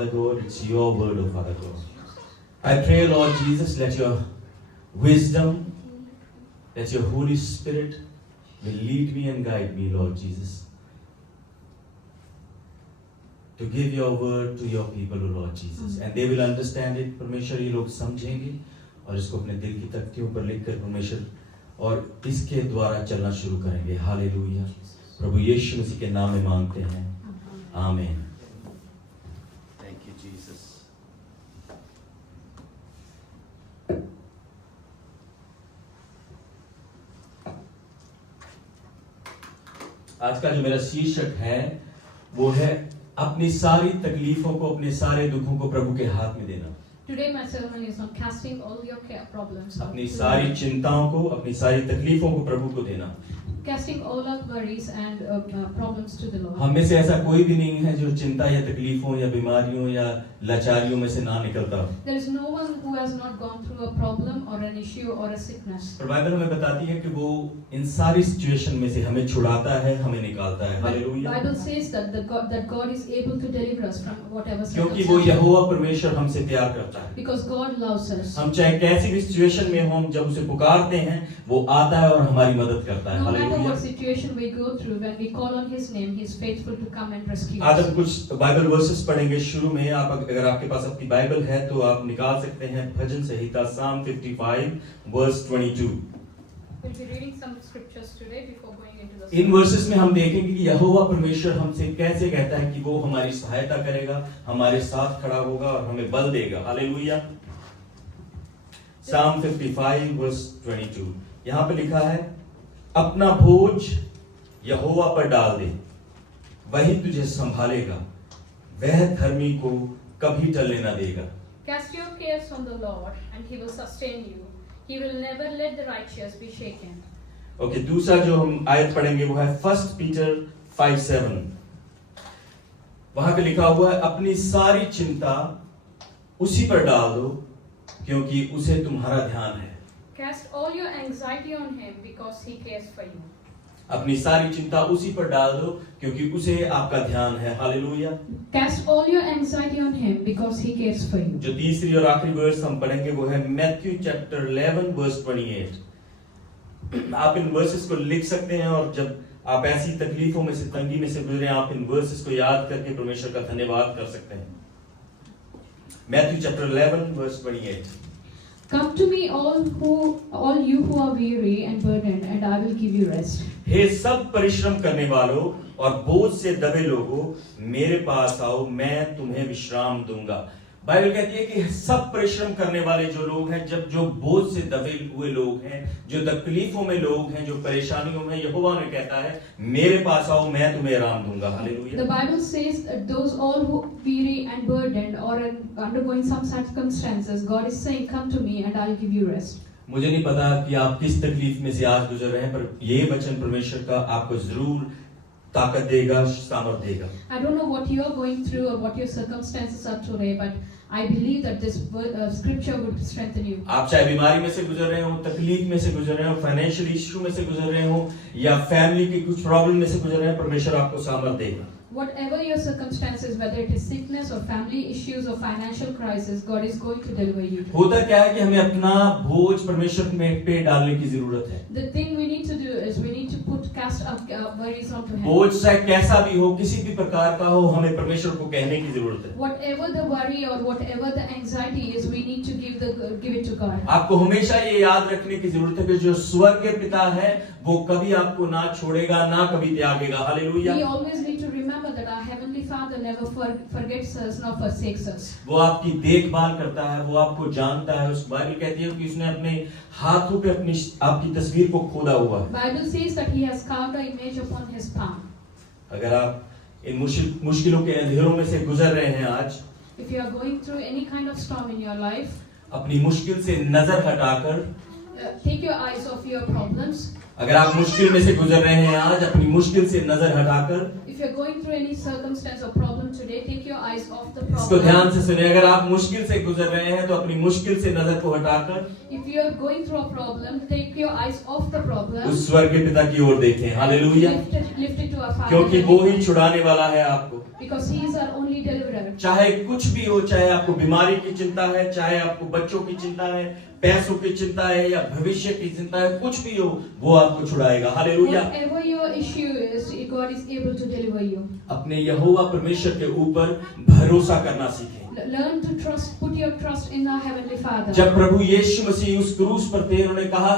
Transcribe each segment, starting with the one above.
Father God, it's your word, oh Father God. I pray, Lord Jesus, let your wisdom, let your Holy Spirit will lead me and guide me, Lord Jesus, to give your word to your people, oh Lord Jesus. And they will understand it. परमेश्वर ये लोग समझेंगे और इसको अपने दिल की तख्तियों पर लिखकर परमेश्वर और इसके द्वारा चलना शुरू करेंगे. हालेलुया. प्रभु यीशु मसीह के नाम में मांगते हैं. आमीन. Thank you, Jesus. आज का जो मेरा शीर्षक है वो है अपनी सारी तकलीफों को, अपने सारे दुखों को प्रभु के हाथ में देना. Today my sermon is on casting all your problems. अपनी सारी चिंताओं को, अपनी सारी तकलीफों को प्रभु को देना. Casting all our worries and problems to the Lord. हम में से ऐसा कोई भी नहीं है जो चिंता या तकलीफों या बीमारियों या लाचारियों में से ना निकलता. There is no one who has not gone through a problem or an issue or a sickness. पर बाइबल हमें बताती है कि वो इन सारी सिचुएशन में से हमें छुड़ाता है, हमें निकालता है. Hallelujah. Bible says that God is able to deliver us from whatever circumstance. क्योंकि वो यहोवा परमेश्वर हमसे प्यार करता है. Because God loves us. हम चाहे कैसी भी सिचुएशन में हो, हम जब उसे पुकारते हैं वो आता है और हमारी मदद करता है. No matter hallelujah. what situation we go through, when we call on His name, He is faithful to come and rescue आज us. हम कुछ बाइबल वर्सेस पढ़ेंगे. शुरू में आप अगर आपके पास अपनी बाइबल है तो आप निकाल सकते हैं भजन संहिता Psalm 55 verse 22. We'll be reading some scriptures today before going into the. In versus में हम देखेंगे कि यहोवा परमेश्वर हमसे कैसे कहता है कि वो हमारी सहायता करेगा, हमारे साथ खड़ा होगा और हमें बल देगा. हालेलुया. Psalm 55 verse 22. यहाँ पे लिखा है, अपना बोझ यहोवा पर डाल दे, वही तुझे संभालेगा, वह धर्मी को कभी टलने न देगा. Cast your cares on the Lord, and He will sustain you. He will never let the righteous be shaken. Okay, दूसरा जो हम आयत पढ़ेंगे वो है 1 Peter 5:7. वहां पे लिखा हुआ है, अपनी सारी चिंता उसी पर डाल दो क्योंकि उसे तुम्हारा ध्यान है. Cast all your anxiety on Him because He cares for you. अपनी सारी चिंता उसी पर डाल दो क्योंकि उसे आपका ध्यान है. Hallelujah. Cast all your anxiety on Him because He cares for you. जो तीसरी और आखिरी वर्स हम पढ़ेंगे वो है मैथ्यू चैप्टर 11 वर्स 28. आप इन वर्सेस को लिख सकते हैं और जब आप ऐसी तकलीफों में से, तंगी में से गुजरे, आप इन वर्सेस को याद करके परमेश्वर का धन्यवाद कर सकते हैं. Matthew chapter 11 verse 28. Come to me, all you who are weary and burdened, and I will give you rest. हे सब परिश्रम करने वालों और बोझ से दबे लोगों, मेरे पास आओ, मैं तुम्हें विश्राम दूंगा. बाइबल कहती है कि सब परिश्रम करने वाले जो लोग हैं, जब जो बोझ से दबे हुए लोग हैं, जो तकलीफों में लोग हैं, जो परेशानियों में, यहोवा ने कहता है मेरे पास आओ, मैं तुम्हें आराम दूंगा. Hallelujah. The Bible says that those all who weary and burdened or undergoing some circumstances, God is saying, come to me and I'll give you rest. मुझे नहीं पता कि आप किस तकलीफ में से आज गुजर रहे हैं, पर ये वचन परमेश्वर का आपको जरूर ताकत देगा, सामर्थ देगा. I don't know what you are going through or what your circumstances are today, but I believe that this scripture would strengthen you. आप चाहे बीमारी में से गुजर रहे हो, तकलीफ में से गुजर रहे हो, फाइनेंशियल इशू में से गुजर रहे हो या फैमिली की कुछ प्रॉब्लम में से गुजर रहे हैं, परमेश्वर आपको सामर्थ देगा. Whatever your circumstances, whether it is sickness or family issues or financial crisis, God is going to deliver you. होता क्या है कि हमें अपना बोझ परमेश्वर में पे डालने की जरूरत है. The thing we need to do is we need to cast our worries onto Him. बोझ चाहे कैसा भी हो, किसी भी प्रकार का हो, हमें परमेश्वर को कहने की जरूरत है. Whatever the worry or whatever the anxiety is, we need to give it to God. आपको हमेशा ये याद रखने की जरूरत है कि जो स्वर्गीय पिता है वो कभी आपको ना छोड़ेगा, ना कभी त्यागेगा. Hallelujah. We always need to remember that our heavenly Father never forgets us nor forsakes us. वो आपकी देखभाल करता है, वो आपको जानता है. उस बाइबल कहती है कि उसने अपने हाथों पे अपनी आपकी तस्वीर को खोदा हुआ है. Bible says that He has carved an image upon His palm. अगर आप इन मुश्किलों के अंधेरों में से गुजर रहे हैं आज, If you are going through any kind of storm in your life, अपनी मुश्किल से नजर हटाकर take your eyes off your problems. अगर आप मुश्किल में से गुजर रहे हैं आज, अपनी मुश्किल से नजर हटाकर, If you're going through any circumstance or problem today, take your eyes off the इसको problem. ध्यान से सुनिए। अगर आप मुश्किल से गुजर रहे हैं तो अपनी मुश्किल से नजर को हटाकर If you're going through a problem, take your eyes off the problem. उस स्वर्ग के पिता की ओर देखें। Hallelujah. Lift it to our Father. क्योंकि वो ही छुड़ाने वाला है आपको। Because He is our only deliverer. चाहे कुछ भी हो, चाहे आपको बीमारी की चिंता है, चाहे आपको बच्चों की चिंता है, पैसों की चिंता है या भविष्य की चिंता है, कुछ भी हो, वो आपको छुड़ाएगा। Hallelujah. Whatever your issue is, God is able to deliver you. अपने यहोवा परमेश्वर के ऊपर भरोसा करना सीखें। Learn to trust, put your trust in our Heavenly Father. जब प्रभु यीशु मसीह उस क्रूस पर थे, उन्होंने कहा,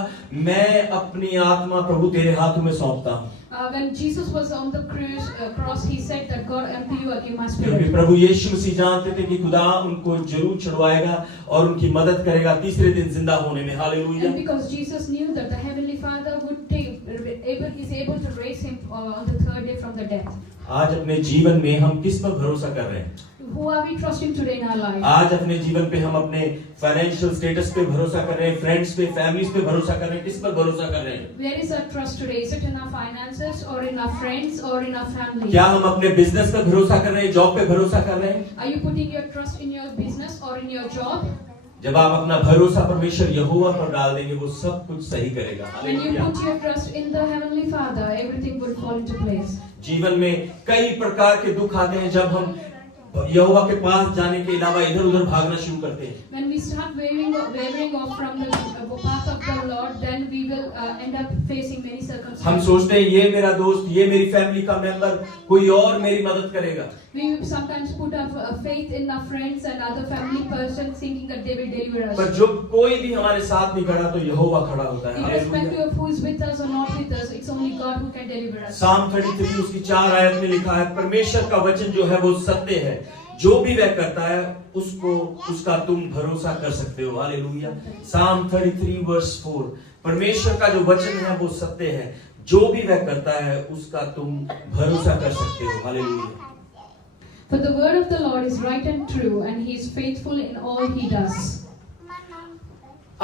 मैं अपनी आत्मा प्रभु तेरे हाथों में सौंपता हूँ। When Jesus was on the cross, He said that God, unto you I give my क्योंकि spirit. प्रभु यीशु मसीह जानते थे कि खुदा उनको जरूर छुड़वाएगा और उनकी मदद करेगा तीसरे दिन जिंदा होने में। Hallelujah. And because Jesus knew that the Heavenly Father is able to raise him on the third day from the dead. आज अपने जीवन में हम किस पर भरोसा कर रहे हैं? Who are we trusting today in our life? आज अपने जीवन पे हम अपने फाइनेंशियल स्टेटस पे भरोसा कर रहे हैं, फ्रेंड्स पे, फैमिलीज पे भरोसा कर रहे हैं, किस पर भरोसा कर रहे हैं? Where is our trust today? Is it in our finances or in our friends or in our family? क्या हम अपने बिजनेस पे भरोसा कर रहे हैं, जॉब पे भरोसा कर रहे हैं? Are you putting your trust in your business or in your job? जब आप अपना भरोसा परमेश्वर यहोवा पर डाल देंगे, वो सब कुछ सही करेगा। When you hallelujah. put your trust in the Heavenly Father, everything will fall into place. जीवन में कई प्रकार के दुख आते हैं जब हम यहोवा के पास जाने के अलावा इधर उधर भागना शुरू करते हैं। When we start wavering off from the path of the Lord, then we will end up facing many हम circumstances. सोचते हैं ये मेरा दोस्त, ये मेरी फैमिली का मेंबर, कोई और मेरी मदद करेगा। We sometimes put our faith in our friends and other family persons, thinking that they will deliver us. पर जो कोई भी हमारे साथ नहीं खड़ा, तो यहोवा खड़ा होता है। Irrespective hallelujah. of who is with us or not with us, it's only God who can deliver us. साम 33 उसकी 4 आयत में लिखा है, परमेश्वर का वचन जो है वो सत्य है, जो भी वह करता है उसका तुम भरोसा कर सकते हो। हालेलुया। साम 33 वर्स 4, परमेश्वर का जो वचन है वो सत्य है, जो भी वह करता है उसका तुम भरोसा कर सकते हो। Hallelujah. For the word of the Lord is right and true, and He is faithful in all He does.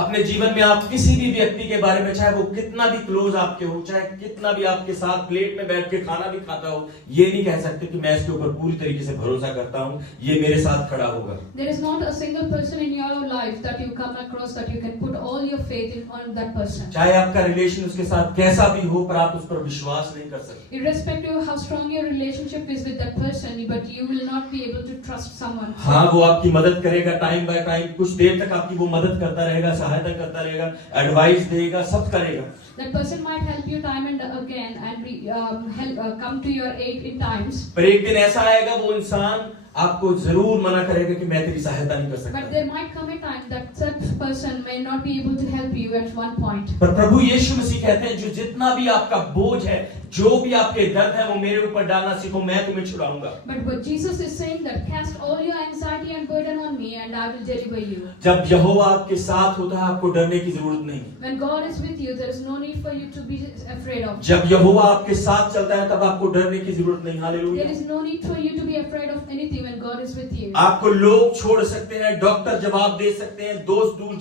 अपने जीवन में आप किसी भी व्यक्ति के बारे में, चाहे वो कितना भी क्लोज आपके हो, चाहे कितना भी आपके साथ प्लेट में बैठ के खाना भी खाता हो, ये नहीं कह सकते कि मैं इसके ऊपर पूरी तरीके से भरोसा करता हूँ, ये मेरे साथ खड़ा होगा। There is not a single person in your life that you come across that you can put all your faith on that person. चाहे आपका रिलेशन उसके साथ कैसा भी हो, पर आप उस पर विश्वास नहीं कर सकते। Irrespective of how strong your relationship is with that person, but you will not be able to trust someone. हाँ, वो आपकी मदद करेगा टाइम बाय टाइम, कुछ देर तक आपकी वो मदद करता रहेगा, सहायता करता रहेगा, एडवाइस देगा, सब करेगा। That person might help you time and again and come to your aid in times. पर एक दिन ऐसा आएगा, वो इंसान आपको जरूर मना करेगा कि मैं तेरी सहायता नहीं कर सकता। But there might come a time that such person may not be able to help you at one point. पर प्रभु यीशु मसीह कहते हैं, जो जितना भी आपका बोझ है, जो भी आपके दर्द है, वो मेरे ऊपर डालना सीखो, मैं तुम्हें छुड़ाऊंगा। But what Jesus is saying that cast all your anxiety and burden on me and I will deliver you. जब यहोवा आपके साथ होता है, आपको डरने की जरूरत नहीं। When God is with you, there is no need for you to be afraid of. जब यहोवा आपके साथ चलता है, तब आपको डरने की जरूरत नहीं। There hallelujah. is no need for you to be afraid of anything when God is with you. आपको लोग छोड़ सकते हैं, डॉक्टर जवाब दे सकते हैं, दोस्त दूर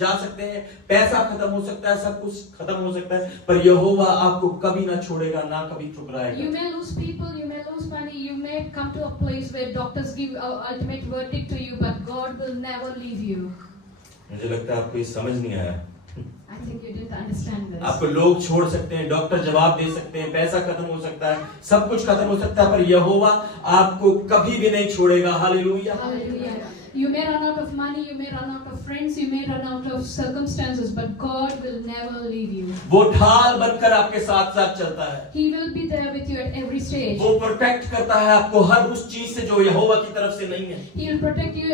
जा सकते हैं, पैसा खत्म हो सकता है, सब कुछ खत्म हो सकता है, पर यहोवा आपको कभी ना छोड़ेगा, ना कभी ठुकराएगा। You may lose people, you may lose money, you may come to a place where doctors give ultimate verdict to you, but God will never leave you. मुझे लगता है आपको ये समझ नहीं आया। I think you didn't understand this. आपको लोग छोड़ सकते हैं, डॉक्टर जवाब दे सकते हैं, पैसा खत्म हो सकता है, सब कुछ खत्म हो सकता है, पर यहोवा आपको कभी भी नहीं छोड़ेगा। Hallelujah. Hallelujah. You may run out of money, you may run out of friends, you may run out of circumstances, but God will never leave you. वो ढाल बनकर आपके साथ साथ चलता है। He will be there with you at every stage. वो protect करता है आपको हर उस चीज से जो यहोवा की तरफ से नहीं है। He will protect you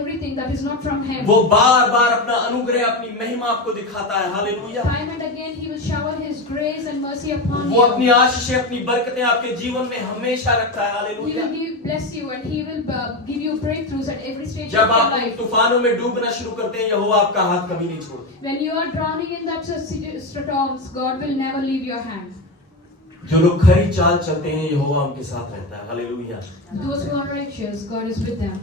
everything that is not from Him. वो बार बार अपना अनुग्रह, अपनी महिमा आपको दिखाता है। Hallelujah. Time and again He will shower His grace and mercy upon वो you. अपनी आशीषें, अपनी बरकतें आपके जीवन में हमेशा रखता है। He hallelujah. will bless you and He will give you breakthroughs at every stage जब of your आप life. तूफानों में डूबना शुरू करते हैं, यहोवा आपका हाथ कभी नहीं छोड़ता। When you are drowning in that storms, God will never leave your hand. जो लोग खरी चाल चलते हैं, यहोवा उनके साथ रहता है। Hallelujah. Those who are righteous, God is with them.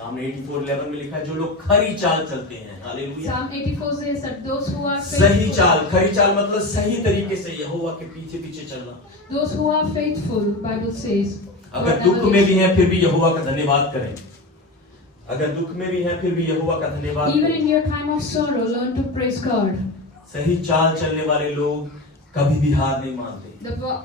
साम 84:11 में लिखा है जो लोग खरी चाल चलते हैं, hallelujah. Psalm 84 says that those who are सही faithful, चाल, खरी चाल मतलब सही तरीके से यहोवा के पीछे पीछे चलना। those who are faithful, Bible says. अगर God दुख never में leaves भी you. हैं फिर भी यहोवा का धन्यवाद करें। अगर दुख में भी हैं फिर भी यहोवा का धन्यवाद Even करें। in your time of sorrow, learn to praise God. सही चाल चलने वाले लोग कभी भी हार नहीं मानते।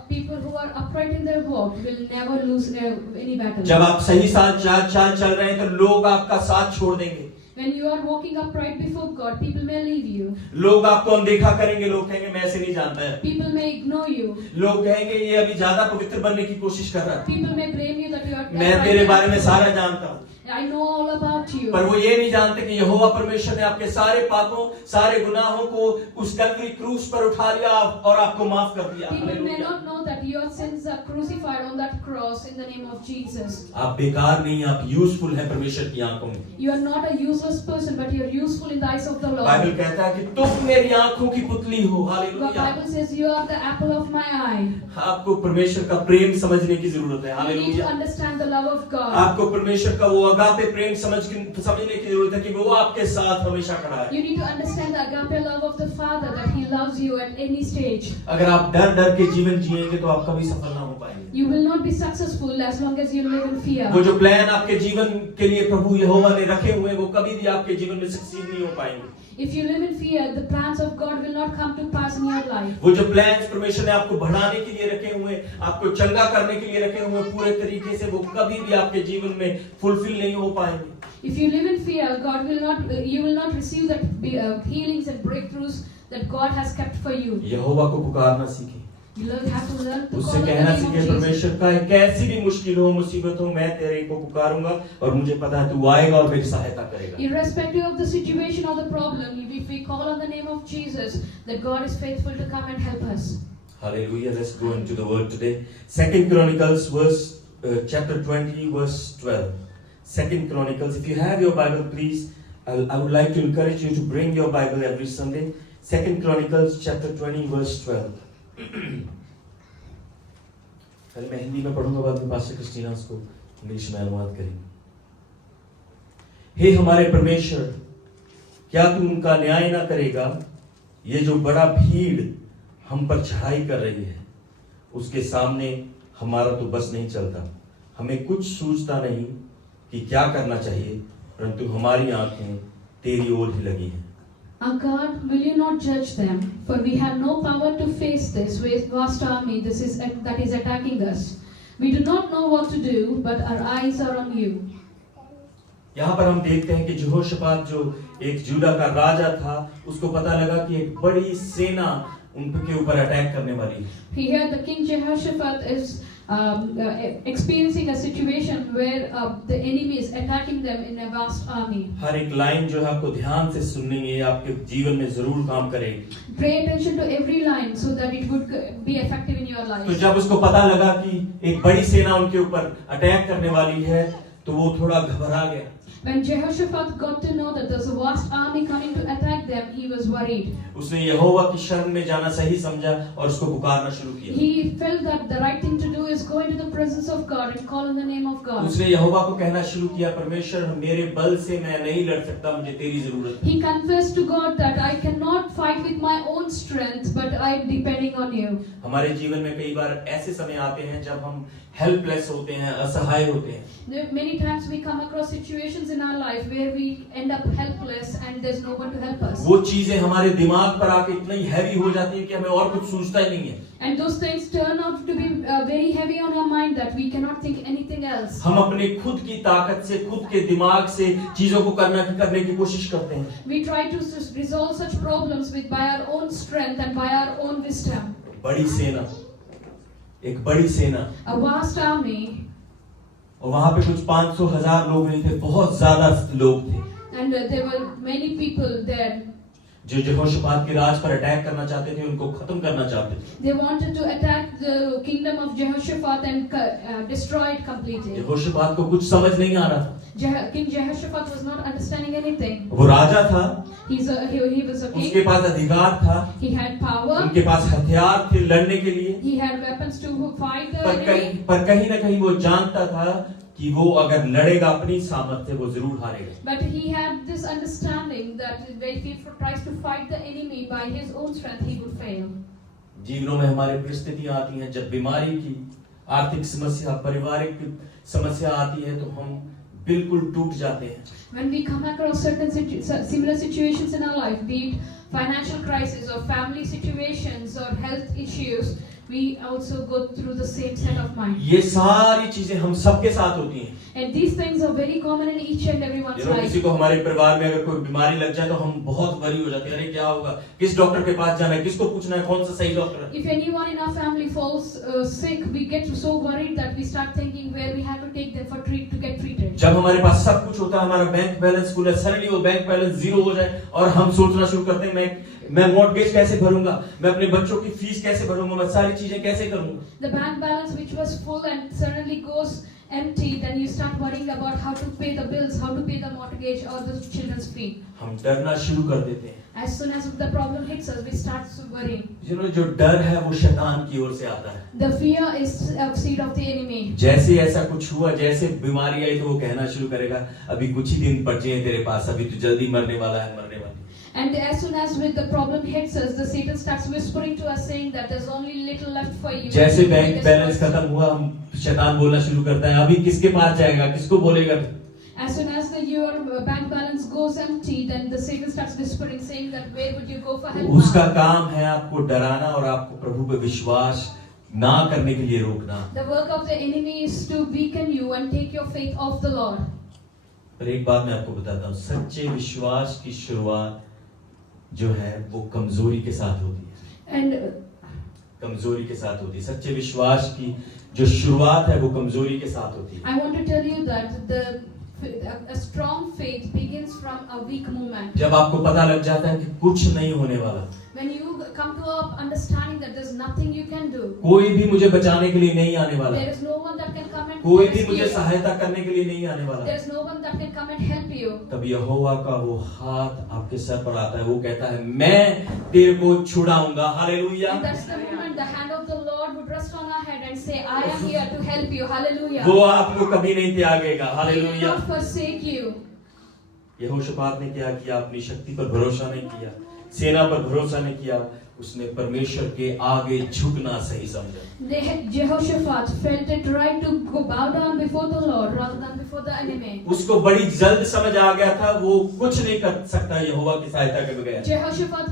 People who are upright in their walk will never lose any battle. जब आप सही चाल चल रहे हैं तो लोग आपका साथ छोड़ देंगे। When you are walking upright before God, people may leave you. लोग आपको अनदेखा करेंगे, लोग कहेंगे मैं ऐसे नहीं जानता है। People may ignore you. लोग कहेंगे ये अभी ज्यादा पवित्र बनने की कोशिश कर रहा है। People may blame you that you are. मैं तेरे बारे में सारा जानता हूँ। I know all about you. पर वो ये नहीं जानते कि यहोवा परमेश्वर ने आपके सारे पापों, सारे गुनाहों को उस कल्वरी क्रूस पर उठा लिया और आपको माफ कर दिया। People may hallelujah. not know that your sins are crucified on that cross in the name of Jesus. आप बेकार नहीं, आप यूजफुल हैं परमेश्वर की आंखों में। You are not a useless person, but you are useful in the eyes of the Bible Lord. कहता है कि तुम मेरी आंखों की पुतली हो। The hallelujah. Bible says you are the apple of my eye. आपको परमेश्वर का प्रेम समझने की जरूरत है। You need to hallelujah. understand the love of God. आपको परमेश्वर का वो अगापे प्रेम समझने की जरूरत है कि वो आपके साथ हमेशा खड़ा है। You need to understand the agape love of the Father, that He loves you at any stage. अगर आप डर डर के जीवन जिएंगे तो आप कभी सफल ना हो पाएंगे। You will not be successful as long as you live in fear. वो जो प्लान आपके जीवन के लिए प्रभु यहोवा ने रखे हुए हैं वो कभी भी आपके जीवन में सक्सीड नहीं हो पाएंगे। If you live in fear, the plans of God will not come to pass in your life. वो जो प्लान्स परमेश्वर ने आपको बढ़ाने के लिए रखे हुए, आपको चंगा करने के लिए रखे हुए पूरे तरीके से वो कभी भी आपके जीवन में फुलफिल नहीं हो पाएंगे। If you live in fear, you will not receive that healings and breakthroughs that God has kept for you. यहोवा को पुकारना सीखें। You have to learn to उससे call on the कहना name of सीखे Jesus. परमेश्वर का कैसी भी मुश्किल हो, मुसीबत हो, मैं तेरे को पुकारूंगा और मुझे पता है तू आएगा और मेरी सहायता करेगा। Irrespective of the situation or the problem, if we call on the name of Jesus, that God is faithful to come and help us. Hallelujah. Let's go into the word today. 2 Chronicles chapter 20 verse 12. 2 Chronicles. If you have your Bible, please, I would like to encourage you to bring your Bible every Sunday. 2 Chronicles chapter 20 verse 12. पहले मैं हिंदी में पढ़ूंगा, बाद में pastor Christina उसको English में अनुवाद करेंगे। हे हमारे परमेश्वर, क्या तू उनका न्याय ना करेगा? ये जो बड़ा भीड़ हम पर चढ़ाई कर रही है, उसके सामने हमारा तो बस नहीं चलता। हमें कुछ सूझता नहीं कि क्या करना चाहिए, परंतु हमारी आंखें तेरी ओर ही लगी हैं। Our God, will you not judge them? For we have no power to face this vast army that is attacking us. We do not know what to do, but our eyes are on you. यहाँ पर हम देखते हैं कि यहोशापात जो एक जूदा का राजा था, उसको पता लगा कि एक बड़ी सेना उनके ऊपर अटैक करने वाली है। Here the King Jehoshaphat is experiencing a situation where the enemy is attacking them in a vast army. हर एक लाइन जो है आपको ध्यान से सुननी है, आपके जीवन में जरूर काम करेगी। Pay attention to every line so that it would be effective in your life. तो जब उसको पता लगा कि एक बड़ी सेना उनके ऊपर अटैक करने वाली है, तो वो थोड़ा घबरा गया। When Jehoshaphat got to know that there's a vast army coming to attack them, he was worried. उसने यहोवा की शरण में जाना सही समझा और उसको पुकारना शुरू किया। He felt that the right thing to do is go into the presence of God and call on the name of God. उसने यहोवा को कहना शुरू किया, परमेश्वर मेरे बल से मैं नहीं लड़ सकता, मुझे तेरी जरूरत है। He confessed to God that I cannot fight with my own strength, but I am depending on you. हमारे जीवन में कई बार ऐसे समय आते हैं जब हम हेल्पलेस होते हैं, असहाय होते हैं। Many times we come across situations in our life where we end up helpless and there's no one to help us. वो चीजें हमारे दिमाग पर आके इतनी हैवी हो जाती है कि हमें और कुछ सूझता ही नहीं है। And those things turn out to be very heavy on our mind that we cannot think anything else. हम अपने खुद की ताकत से, खुद के दिमाग से चीजों को करने की कोशिश करते हैं। We try to resolve such problems by our own strength and by our own wisdom. बड़ी सेना, एक बड़ी सेना, A vast army, और वहां पे कुछ 500,000 लोग नहीं थे, बहुत ज्यादा लोग थे and there were many people there. जो यहोशापात के राज पर अटैक करना चाहते थे, उनको खत्म करना चाहते थे। They wanted to attack the kingdom of Jehoshaphat and destroy it completely. यहोशापात को कुछ समझ नहीं आ रहा था। King Jehoshaphat was not understanding anything. वो राजा था, He was a उसके king. पास अधिकार था, He had power. उनके पास हथियार थे लड़ने के लिए, He had weapons to fight the पर enemy. कहीं ना कहीं वो जानता था कि वो अगर लड़ेगा अपनी सामर्थ्य वो जरूर हारेगा। But he had this understanding that if he tries to fight the enemy by his own strength, he would fail. जीवनों में हमारे परिस्थितियां आती हैं, जब बीमारी की, आर्थिक समस्या, पारिवारिक समस्या आती है तो हम बिल्कुल टूट जाते हैं। When we come across certain similar situations in our life, be it financial crisis or family situations or health issues, we also go through the same set of mind. ये सारी चीजें हम सबके साथ होती हैं। And these things are very common in each and everyone's life. किसी को हमारे परिवार में अगर कोई बीमारी लग जाए तो हम बहुत वरी हो जाते हैं, अरे क्या होगा, किस डॉक्टर के पास जाना है, किसको पूछना है, कौन सा सही डॉक्टर है। If anyone in our family falls sick, we get so worried that we start thinking where we have to take them to get treated. जब हमारे पास सब कुछ होता है, हमारा बैंक बैलेंस फुल है, सडनली वो बैंक बैलेंस जीरो हो जाए और हम सोचना शुरू करते हैं मैं मॉर्गेज कैसे भरूंगा, मैं अपने बच्चों की फीस कैसे भरूंगा, मैं सारी चीजें कैसे करूंगा। The bank balance which was full and suddenly goes empty, then you start worrying about how to pay the bills, how to pay the mortgage or the children's fee. हम डरना शुरू कर देते हैं। As soon as the problem hits us, we start worrying. जो डर है वो शैतान की ओर से आता है। The fear is a seed of the enemy. जैसे ऐसा कुछ हुआ, जैसे बीमारी आई तो वो कहना शुरू करेगा, अभी कुछ ही दिन बचे हैं तेरे पास, अभी तू जल्दी मरने वाला है, मरने वाली। And as soon as the problem hits us, the Satan starts whispering to us saying that there's only little left for you. जैसे बैंक बैलेंस खत्म हुआ, हम शैतान बोलना शुरू करता है, अभी किसके पास जाएगा, किसको बोलेगा। As soon as your bank balance goes empty, then the Satan starts whispering, saying that where would you go for help? उसका काम है आपको डराना और आपको प्रभु पे विश्वास ना करने के लिए रोकना। The work of the enemy is to weaken you and take your faith off the Lord. पर एक बात मैं आपको बताता हूँ, सच्चे विश्वास की शुरुआत जो है वो कमजोरी के साथ होती है। And कमजोरी के साथ होती है। सच्चे विश्वास की जो शुरुआत है वो कमजोरी के साथ होती है। I want to tell you that a strong faith begins from a weak moment. जब आपको पता लग जाता है कि कुछ नहीं होने वाला, When you come to a understanding that there's nothing you can do, कोई भी मुझे बचाने के लिए नहीं आने वाला, there is no one that can come and कोई भी rescue मुझे you. सहायता करने के लिए नहीं आने वाला, There is no one that can come and help you. तब यहोवा का वो हाथ आपके सर पर आता है, वो कहता है मैं तेरे को छुड़ाऊंगा। Hallelujah. And that's the moment the hand of the Lord would rest on our head and say, I am here to help you. Hallelujah. वो आपको कभी नहीं त्यागेगा। He will hallelujah. not forsake you. यहोशापात ने क्या किया, अपनी शक्ति पर भरोसा नहीं किया, सेना पर भरोसा नहीं किया, उसने परमेश्वर के आगे झुकना सही समझा। Jehoshaphat felt it right to go bow down before the Lord rather than before the enemy. उसको बड़ी जल्द समझ आ गया था वो कुछ नहीं कर सकता यहोवा की सहायता के बगैर। Jehoshaphat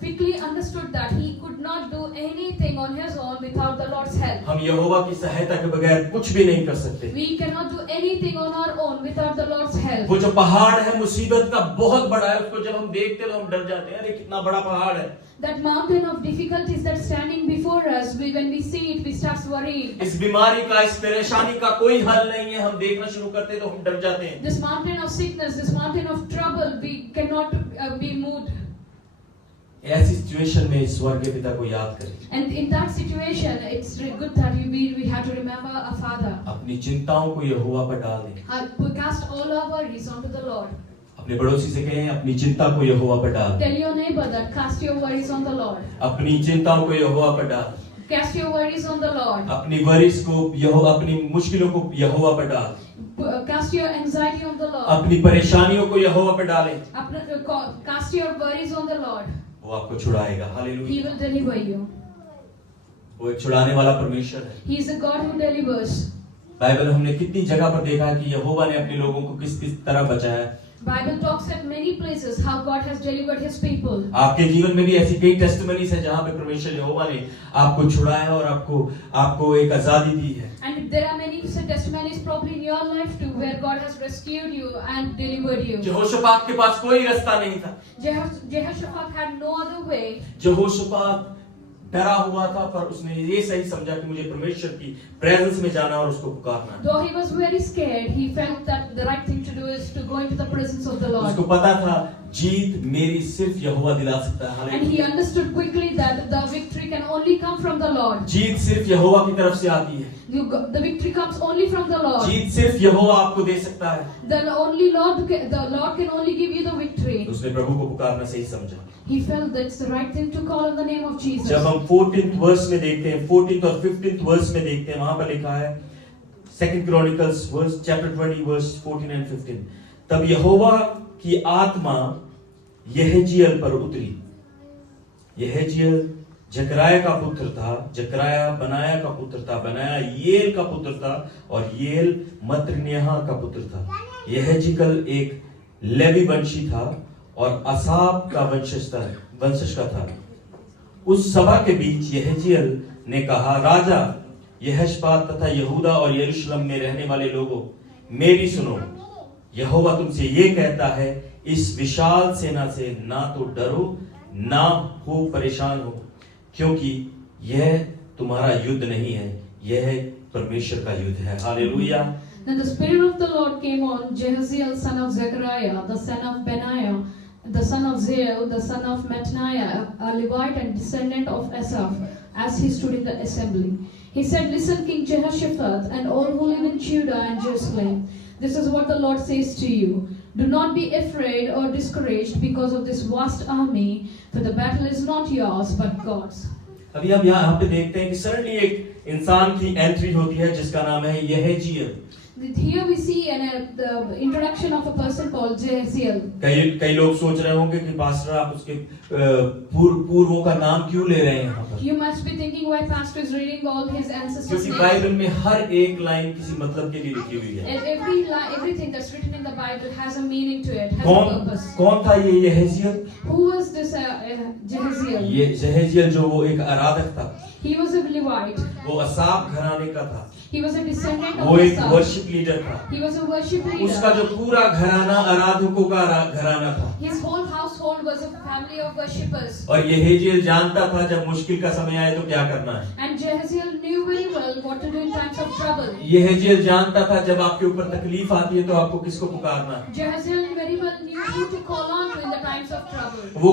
quickly understood that he could not do anything on his own without the Lord's help. हम यहोवा की सहायता के बगैर कुछ भी नहीं कर सकते। We cannot do anything on our own without the Lord's help. वो जो पहाड़ है मुसीबत का बहुत बड़ा है, उसको जब हम देखते हैं तो हम डर जाते हैं, अरे कितना बड़ा पहाड़ है। That mountain of difficulties that's standing before us, when we see it, we start worrying. इस बीमारी का, इस परेशानी का कोई हल नहीं है, हम देखना शुरू करते हैं तो हम डर जाते हैं। This mountain of sickness, this mountain of trouble, we cannot be moved. ऐसी सिचुएशन में स्वर्गीय पिता को याद करें। And in that situation, it's good that we have to remember our Father. अपनी चिंताओं को यहोवा पर डाल दें। We cast all our worries onto the Lord. अपने पड़ोसी से कहें अपनी चिंता को यहोवा पर डाल। Tell your neighbor that cast your worries on the Lord. अपनी चिंताओं को यहोवा पर डाल। Cast your worries on the Lord. अपनी वरीज को यहोवा, अपनी मुश्किलों को यहोवा पर डाल। Cast your anxiety on the Lord. अपनी परेशानियों को यहोवा पर डालें। Cast your worries on the Lord. वो आपको छुड़ाएगा। He hallelujah. will deliver you. वो एक छुड़ाने वाला परमेश्वर है। He is the God who delivers. Bible हमने कितनी जगह पर देखा है कि यहोवा ने अपने लोगों को किस किस तरह बचाया। Bible talks at many places how God has delivered His people. आपके जीवन में भी ऐसी कई टेस्टिमनीज है जहाँ पे परमेश्वर यहोवा ने आपको छुड़ाया और आपको एक आजादी दी है। And there are many testimonies probably in your life too where God has rescued you and delivered you. यहोशापात के पास कोई रास्ता नहीं था। Jehoshaphat had no other way. यहोशापात डरा हुआ था, पर उसने ये सही समझा कि मुझे परमेश्वर की प्रेजेंस में जाना और उसको पुकारना। Though he was very scared, he felt that the right thing to do is to go into the presence of the Lord. उसको पता था जीत मेरी सिर्फ यहोवा दिला सकता है। And he understood quickly that the victory can only come from the Lord. जीत सिर्फ यहोवा की तरफ से आती है। The victory comes only from the Lord. जीत सिर्फ यहोवा आपको दे सकता है। The Lord can only give you the victory. उसने प्रभु को पुकारना सही समझा। He felt that's the right thing to call on the name of Jesus. जब हम 14th वर्स में देखते हैं, 14th और 15th वर्स में देखते हैं, वहां पर लिखा है 2 Chronicles chapter 20 verse 14 and 15. तब यहोवा की आत्मा यहेजियल पर उतरी। यहेजियल जकराया का पुत्र था, जकराया बनाया का पुत्र था, बनाया येल का पुत्र था और येल मत्तन्याह का पुत्र था। यहेजिकल एक लेवी वंशी था और असाप का वंशज का था। उस सभा के बीच यहेजियल ने कहा, राजा यहोशापात तथा यहूदा और यरूशलेम में रहने वाले लोगों, मेरी सुनो। यहोवा तुमसे ये कहता है, इस विशाल सेना से ना तो डरो ना हो परेशान हो, क्योंकि यह तुम्हारा युद्ध नहीं है, यह परमेश्वर का युद्ध है। Hallelujah. Then the Spirit of the Lord came on Jehaziel, son of Zechariah, the son of Benaiah, the son of Zeel, the son of Mattaniah, a Levite and descendant of Asaph, as he stood in the assembly. He said, listen, King Jehoshaphat, and all who live in Judah and Jerusalem. This is what the Lord says to you. Do not be afraid or discouraged because of this vast army, for the battle is not yours, but God's. अभी हम यहाँ पे देखते हैं कि suddenly एक इंसान की एंट्री होती है जिसका नाम है यहेजियल। Here we see the introduction of a person called Jehaziel. कई लोग सोच रहे होंगे कि पास्टर आप उसके पूर्वों का नाम क्यों ले रहे हैं यहाँ पर? You must be thinking why pastor is reading all his ancestors' क्योंकि names. बाइबल में हर एक लाइन किसी मतलब के लिए लिखी हुई है। Everything that's written in the Bible has a meaning to it, has a purpose. कौन था ये यहेजियल? Who was this Jehaziel? ये यहेजियल जो वो एक आराधक था, He was a Levite. वो असाप घराने का था, He was a descendant वो of एक Asaph. वर्शिप लीडर था। He was a worship उसका leader. जो पूरा घराना आराधकों का घराना था। His whole household was a family of worshippers. और यहेजियल जानता था जब मुश्किल का समय आए तो क्या करना है। And Jehaziel knew very well what to do in times of trouble. यहेजियल जानता था जब आपके ऊपर तकलीफ आती है तो आपको किसको पुकारना है। Jehaziel very well knew who to call on to in the times of trouble. वो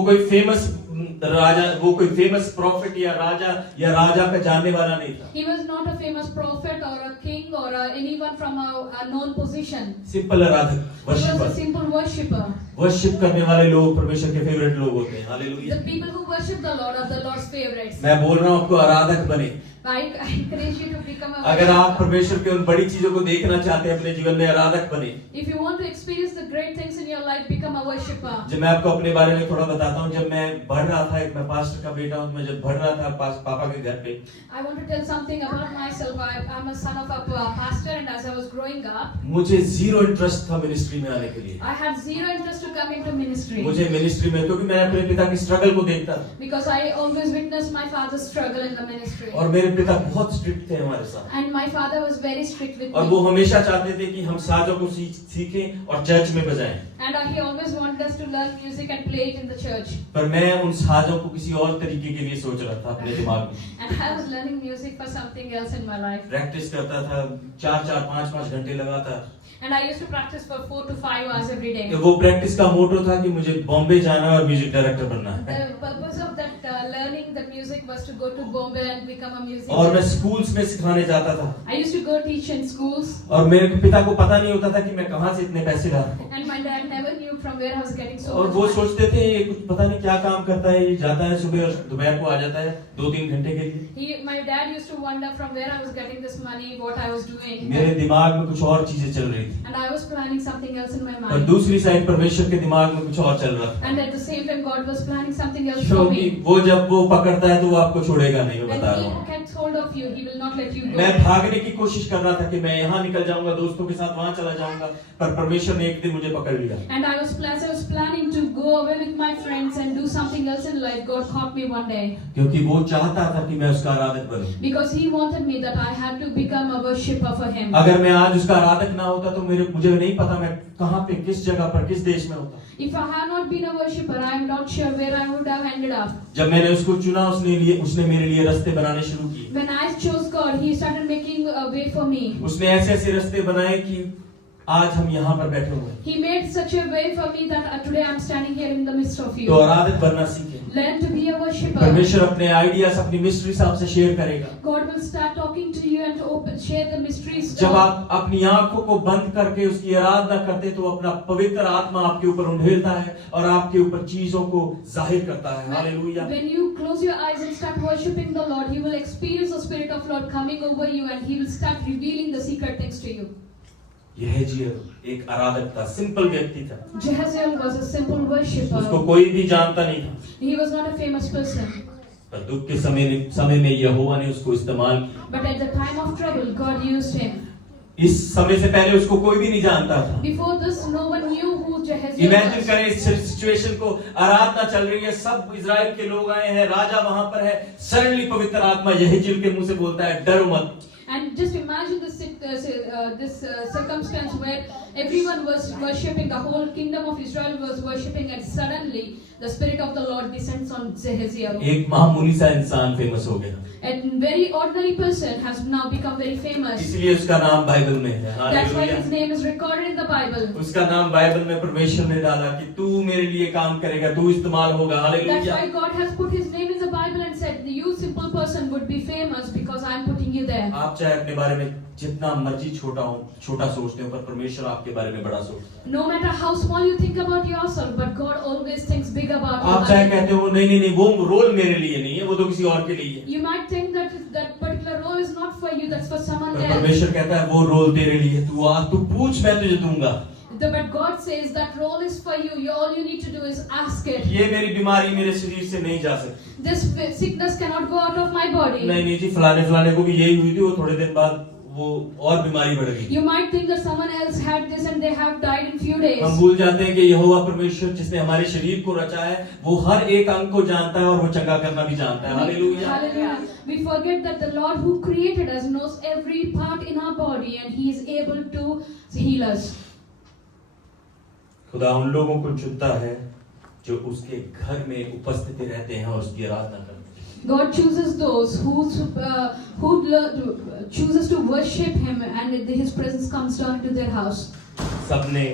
कोई फेमस प्रॉफिट या राजा का जानने वाला नहीं था। He was not a famous prophet or a king or anyone from a known position. Simple आराधक, He was a worshipper. simple worshipper. Worship करने वाले लोग परमेश्वर के फेवरेट लोग होते हैं। Hallelujah. The people who worship the Lord are the Lord's favorites. मैं बोल रहा हूँ आपको आराधक बने। I encourage you to become a अगर आप worshipper. परमेश्वर के उन बड़ी चीजों को देखना चाहते हैं अपने जीवन में, आराधक बने। If you want to experience the great things in your life, become a worshipper. जब मैं आपको अपने बारे में थोड़ा बताता हूँ, जब मैं बढ़ रहा था, मैं पास्टर का बेटा हूँ, मैं जब बढ़ रहा था पापा के घर पे, I want to tell something about myself. I'm a son of a pastor, and as I was growing up, मुझे जीरो इंटरेस्ट था मिनिस्ट्री में आने के लिए। I had zero interest to come into ministry मुझे मिनिस्ट्री में, क्योंकि मैं अपने पिता की स्ट्रगल को देखता था because I always witnessed my father's struggle in the ministry. और मेरे पिता बहुत स्ट्रिक्ट थे हमारे साथ, And my father was very strict with और वो me. हमेशा चाहते थे कि हम साजों को सीखें और चर्च में बजाएं। And he always wanted us to learn music and play it in the church. पर मैं उन साजों को किसी और तरीके के लिए सोच रहा था अपने दिमाग में। And I was learning music for something else in my life. Practice करता था 4-4, 5-5 घंटे लगातार। And I used to practice for 4 to 5 hours every day. वो प्रैक्टिस का मोटो था कि मुझे बॉम्बे जाना है और म्यूजिक डायरेक्टर बनना है। The purpose of that learning the music was to go to Bombay and become a music. और मैं स्कूल्स में सिखाने जाता था I used to go teach in schools. और मेरे पिता को पता नहीं होता था कि मैं कहाँ से इतने पैसे ला रहा हूँ। And my dad never knew from where I was getting so और much वो money. सोचते थे ये कुछ पता नहीं क्या काम करता है, ये जाता है सुबह और दोपहर को आ जाता है 2-3 घंटे के लिए। My dad used to wonder from where I was getting this money, what I was doing. मेरे दिमाग में कुछ और चीजें चल रही थी And I was planning something else in my और mind. दूसरी साइड परमेश्वर के दिमाग में कुछ और चल रहा था। And at the same time, God was planning something else for क्योंकि me. वो जब वो पकड़ता है तो वो आपको छोड़ेगा नहीं, मैं When बता रहा He हूँ। gets hold of you, He will not let you मैं go. भागने की कोशिश कर रहा था कि मैं यहाँ निकल जाऊंगा, दोस्तों के साथ वहाँ चला जाऊंगा, पर परमेश्वर ने एक दिन मुझे पकड़ लिया। And as I was planning to go away with my friends and do something else in life, God caught me one day. क्योंकि वो चाहता था कि मैं उसका आराधक बनूं। Because He wanted me that I had to become a worshipper for Him. अगर मैं आज उसका आराधक ना होता तो मुझे नहीं पता मैं कहाँ पे, किस जगह पर, किस देश में होता। If I had not been a worshipper, I am not sure where I would have ended up. जब मैंने उसको चुना, उसने मेरे लिए रास्ते बनाने शुरू किए। When I chose God, He started making a way for me. उसने ऐसे ऐसे रास्ते बनाए कि आज हम यहाँ पर बैठे हुए हैं। He made such a way for me that today I'm standing here in the midst of you. तो आराधक बनना सीखें। Learn to be a worshipper. परमेश्वर अपने आइडियाज अपनी मिस्ट्रीज आपसे शेयर करेगा। God will start talking to you and to share the mysteries. जब आप अपनी आंखों को बंद करके उसकी आराधना करते तो अपना पवित्र आत्मा आपके ऊपर उंडेलता है और आपके ऊपर चीजों को जाहिर करता है। Hallelujah. When you close your eyes and start worshiping the Lord, you will experience the Spirit of Lord coming over you, and He will start revealing the secret things to you. यहेज़िएल एक आराधक था, simple व्यक्ति था। Jehaziel was a simple worshipper. उसको कोई भी जानता नहीं था। He was not a famous person. पर दुख के समय में यहोवा ने उसको इस्तेमाल किया। But at the time of trouble, God used him. इस समय से पहले उसको कोई भी नहीं जानता था। Before this, no one knew who Jehaziel imagine was. करें इस सिचुएशन को, आराधना चल रही है, सब इजराइल के लोग आए हैं, राजा वहां पर है, सडनली पवित्र आत्मा यहेज़िएल के मुंह से बोलता है, डरो मत। And just imagine this circumstance where everyone was worshipping, the whole kingdom of Israel was worshipping, and suddenly the Spirit of the Lord descends on Jehaziel. एक मामूली सा इंसान फेमस हो गया। And very ordinary person has now become very famous. इसलिए उसका नाम Bible में है। That's why hallelujah. his name is recorded in the Bible. उसका नाम बाइबल में परमेश्वर ने डाला कि तू मेरे लिए काम करेगा, तू इस्तेमाल hoगा। That's hallelujah. why God has put his name in the Bible and said, you simple person would be famous because I am putting you there. आप चाहे अपने बारे में जितना मर्जी छोटा सोचते हो, पर परमेश्वर आपके बारे में बड़ा सोचता है। No matter how small you think about yourself, but God always thinks big about आप चाहे you. कहते हो नहीं वो रोल मेरे लिए नहीं है, वो तो किसी और के लिए है। You might think that that particular role is not for you, that's for someone पर else. परमेश्वर कहता है वो रोल तेरे लिए, तू आ, तू पूछ, मैं तुझे दूंगा। But God says that role is for you. All you need to do is ask it. ये मेरी बीमारी मेरे शरीर से नहीं जा सकती। This sickness cannot go out of my body. नहीं जी, फलाने को भी यही हुई थी, वो थोड़े दिन बाद वो और बीमारी बढ़ गई। You might think that someone else had this and they have died in few days. हम भूल जाते हैं कि यहोवा परमेश्वर जिसने हमारे शरीर को रचा है, वो हर एक अंग को जानता है और वो चंगा करना भी जानता है। Hallelujah. Hallelujah. We forget that the Lord who created us knows every part in our body and He is able to heal us. खुदा उन लोगों को चुनता है जो उसके घर में उपस्थित रहते हैं और उसकी आराधना करते हैं। God chooses those who chooses to worship Him and His presence comes down to their house. सबने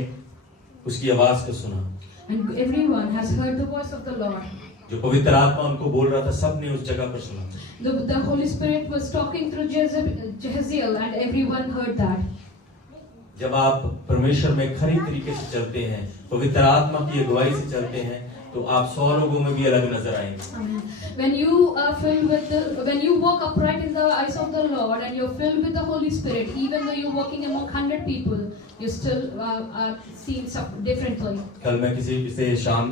उसकी आवाज को सुना। And everyone has heard the voice of the Lord. जो पवित्र आत्मा उनको बोल रहा था, सबने उस जगह पर सुना। The Holy Spirit was talking through Jehaziel and everyone heard that. जब आप परमेश्वर में खरी तरीके से चलते हैं, पवित्र आत्मा की अगुवाई से चलते हैं, तो आप 100 लोगों में भी अलग नजर आएंगे। When you are filled with when you walk upright in the eyes of the Lord and you're filled with the Holy Spirit, even though you're walking among 100 people, you still are seen differently. कल मैं किसी शाम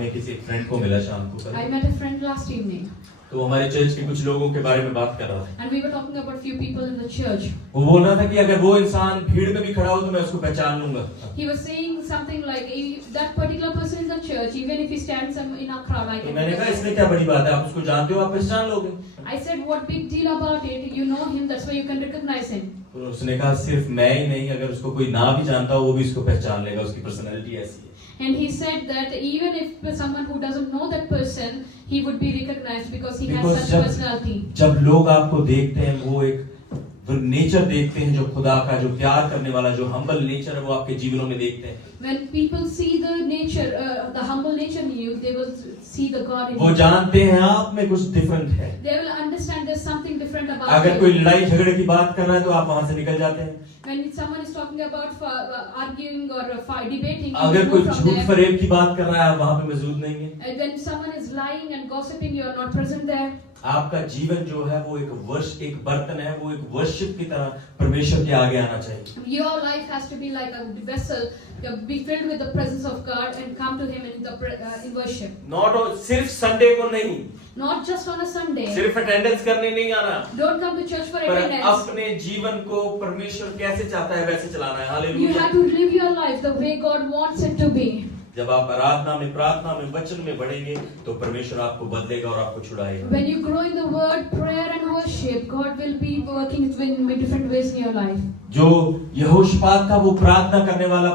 में किसी friend को मिला शाम को। I met a friend last evening. तो हमारे चर्च के कुछ लोगों के बारे में बात कर रहा था। And we were talking about few people in the church. वो बोल रहा था कि अगर वो इंसान भीड़ में भी खड़ा हो तो मैं उसको पहचान लूंगा। He was saying something like, that particular person in the church, even if he stands in a crowd, I तो can. मैंने कहा इसमें क्या बड़ी बात है, आप उसको जानते हो, आप पहचान लोगे। I said, what big deal about it? You know him, that's why you can recognize him. तो उसने कहा सिर्फ मैं ही नहीं, अगर उसको कोई ना भी जानता हो वो भी उसको पहचान लेगा, उसकी पर्सनालिटी ऐसी है। And he said that even if someone who doesn't know that person, he would be recognized because he has such personality. जब लोग आपको देखते हैं, वो एक नेचर देखते हैं जो खुदा का, जो प्यार करने वाला, जो हम्बल नेचर है, वो आपके जीवनों में देखते हैं। When people see the nature, the humble nature in you, they will see the God in you. वो जानते हैं आप में कुछ डिफरेंट है। They will understand there's something different about अगर you. कोई लड़ाई झगड़े की बात कर रहा है तो आप वहां से निकल जाते हैं। When someone is talking about arguing or debating, अगर you कोई move from झूठ there. फरेब की बात कर रहा है, आप वहां पे मौजूद नहीं है। And when someone is lying and gossiping, you are not present there. आपका जीवन जो है वो एक बर्तन है, वो एक वर्शिप की तरह परमेश्वर के आगे आना चाहिए। Your life has to be like a vessel, be filled with the presence of God and come to Him in worship. Not सिर्फ संडे को नहीं, Not just on a Sunday. सिर्फ अटेंडेंस करने नहीं आना, Don't come to church for पर attendance. अपने जीवन को परमेश्वर कैसे चाहता है वैसे चलाना है। You hallelujah. have to live your life the way God wants it to be. जब आप आराधना में, प्रार्थना में, वचन में बढ़ेंगे तो परमेश्वर आपको बदलेगा और आपको छुड़ाएगा। When you grow in the word, prayer and worship, God will be working in different ways in your life. जो यहोशापात था वो प्रार्थना करने वाला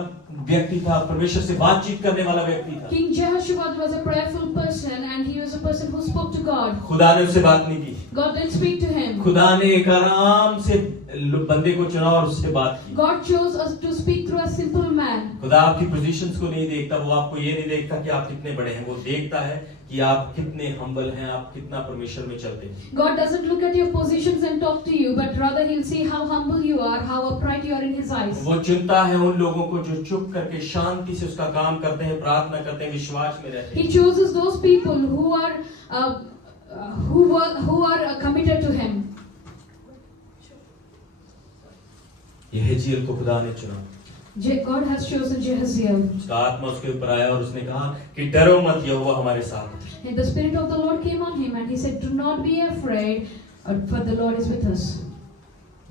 व्यक्ति था, परमेश्वर से बातचीत करने वाला व्यक्ति था। King Jehoshaphat was a prayerful person and he was a person who spoke to God. खुदा ने उससे बात नहीं की। God didn't speak to him. खुदा ने एक आराम से बंदे को चुना और उससे बात की। God chose us to speak through a simple man. खुदा आपकी पोजीशंस को नहीं देखता, वो आपको ये नहीं देखता कि आप कितने बड़े हैं, वो देखता है कि आप कितने हम्बल हैं, आप कितना परमेश्वर में चलते हैं। God doesn't look at your positions and talk to you, but rather He'll see how humble you are, how upright you are in His eyes. वो चुनता है उन लोगों को जो चुप करके शांति से उसका काम करते हैं, प्रार्थना करते हैं, विश्वास में रहते He हैं। chooses those people who are committed to Him. यहेजीएल को खुदा ने चुना, God has chosen Jehaziel. उसका आत्मा उसके ऊपर आया और उसने कहा कि डरो मत, यहोवा हमारे साथ है। And the Spirit of the Lord came on him, and he said, "Do not be afraid, for the Lord is with us."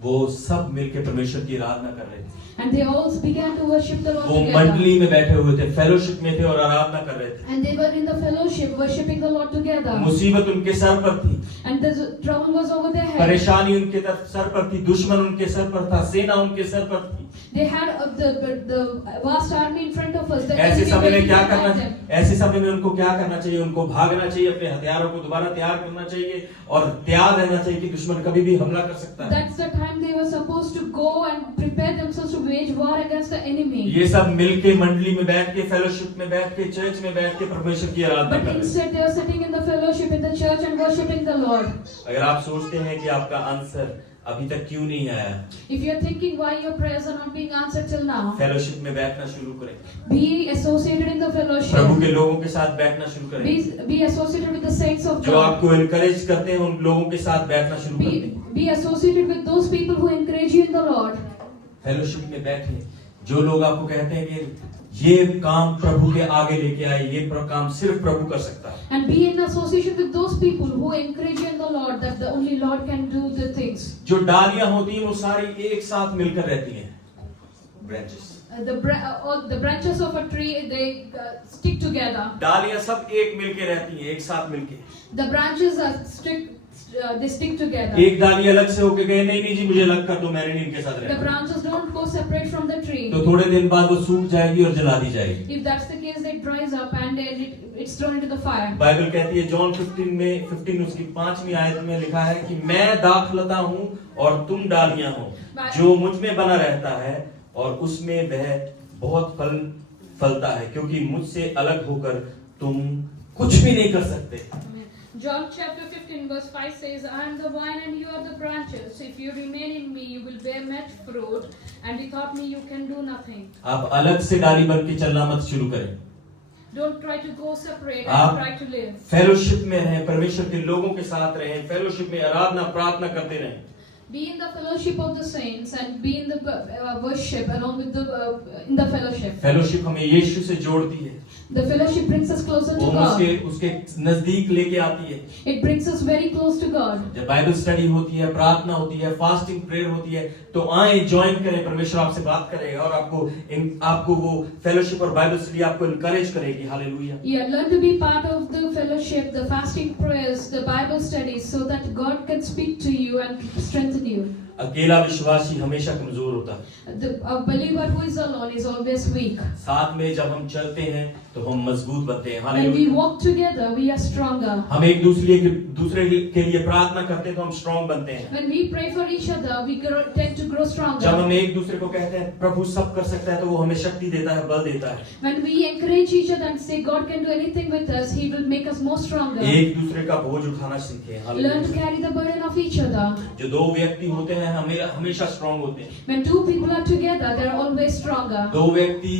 वो सब मिलके परमेश्वर की आराधना कर रहे थे। And they all began to worship the Lord वो together. मंडली में बैठे हुए थे, फेलोशिप में थे और आराधना कर रहे थे। And they were in the fellowship, worshiping the Lord together. मुसीबत उनके सर पर थी, And the trouble was over their head. परेशानी उनके सर पर थी, दुश्मन उनके सर पर था, सेना उनके सर पर थी। They had the vast army in front of us. The ऐसे enemy समय में waiting क्या to करना attack चाहिए? them. ऐसे समय में उनको क्या करना चाहिए? उनको भागना चाहिए, अपने हथियारों को दोबारा तैयार करना चाहिए और तैयार रहना चाहिए कि दुश्मन कभी भी हमला कर सकता है। That's the time they were supposed to go and prepare themselves to wage war against the enemy. ये सब मिलके मंडली में बैठ के, फेलोशिप में बैठ के, चर्च में बैठ के परमेश्वर की आराधना But कर रहे हैं। instead they are sitting in the fellowship in the church and worshiping the Lord. अगर आप सोचते हैं कि आपका आंसर अभी तक क्यों नहीं आया, If you are thinking why your prayers are not being answered till now, fellowship में बैठना शुरू करें, be associated in the Prabhu fellowship. के लोगों के साथ बैठना शुरू करें, Be associated with the saints of जो God. आपको इनकरेज करते हैं उन लोगों के साथ बैठना शुरू कर दें। Be associated with those people who encourage you in the Lord. Fellowship में बैठे, जो लोग आपको कहते हैं कि ये काम प्रभु के आगे लेके आए, ये काम सिर्फ प्रभु कर सकता है। And be in association with those people who encourage you in the Lord, that the only Lord can do the things. जो डालियां होती हैं वो सारी एक साथ मिलकर रहती हैं, branches. The branches of a tree, they stick together. डालियां सब एक मिलके रहती हैं, एक साथ मिलके। The branches are they stick together. एक डाली अलग से होके गए, नहीं नहीं जी मुझे अलग कर दो, मैंने नहीं इनके साथ The रहना। branches don't go separate from the tree. तो थोड़े दिन बाद वो सूख जाएगी और जला दी जाएगी। If that's the case, it dries up and it's thrown into the fire. Bible कहती है जॉन 15 उसकी 5वीं आयत में लिखा है कि मैं दाखलता हूँ और तुम डालियां हो, जो मुझ में बना रहता है और उसमें वह बहुत फल फलता है, क्योंकि मुझसे अलग होकर तुम कुछ भी नहीं कर सकते। John chapter 15 verse 5 says, I am the vine and you are the branches. If you remain in me, you will bear much fruit, and without me you can do nothing. आप अलग से डाली बन के चलना मत शुरू करें। Don't try to go separate आप and try to live. Fellowship में रहें, परमेश्वर के लोगों के साथ रहें, फेलोशिप में आराधना प्रार्थना करते रहें। Be in the fellowship of the saints and be in the worship along with the in the fellowship. Fellowship हमें यीशु से जोड़ती है, The fellowship brings us closer to वो God. उसके नजदीक लेके आती है। It brings us very close to God. जब बाइबल स्टडी होती है, प्रार्थना होती है, फास्टिंग प्रेयर होती है, तो आए ज्वाइन करें, परमेश्वर आपसे बात करेगा और आपको वो फेलोशिप और बाइबल स्टडी आपको इनकरेज करेगी। Hallelujah. Yeah, learn to be part of the fellowship, the fasting prayers, the Bible studies, so that God can speak to you and strengthen you. अकेला विश्वासी हमेशा कमजोर होता है। A believer who is alone is always weak. साथ में जब हम चलते हैं तो हम मजबूत बनते हैं। When we hallelujah. walk together, we are stronger. हम एक दूसरे के लिए प्रार्थना करते हैं तो हम स्ट्रांग बनते हैं। When we pray for each other, we tend to grow जब stronger. हम एक दूसरे को कहते हैं प्रभु सब कर सकता है, तो वो हमें शक्ति देता है, बल देता है। When we encourage each other and say God can do anything with us, He will make us more stronger. एक दूसरे का बोझ उठाना सीखें। Learn to hallelujah. carry the burden of each other. जो दो व्यक्ति होते हैं हमेशा स्ट्रांग होते हैं। When two people are together, they are always stronger. दो व्यक्ति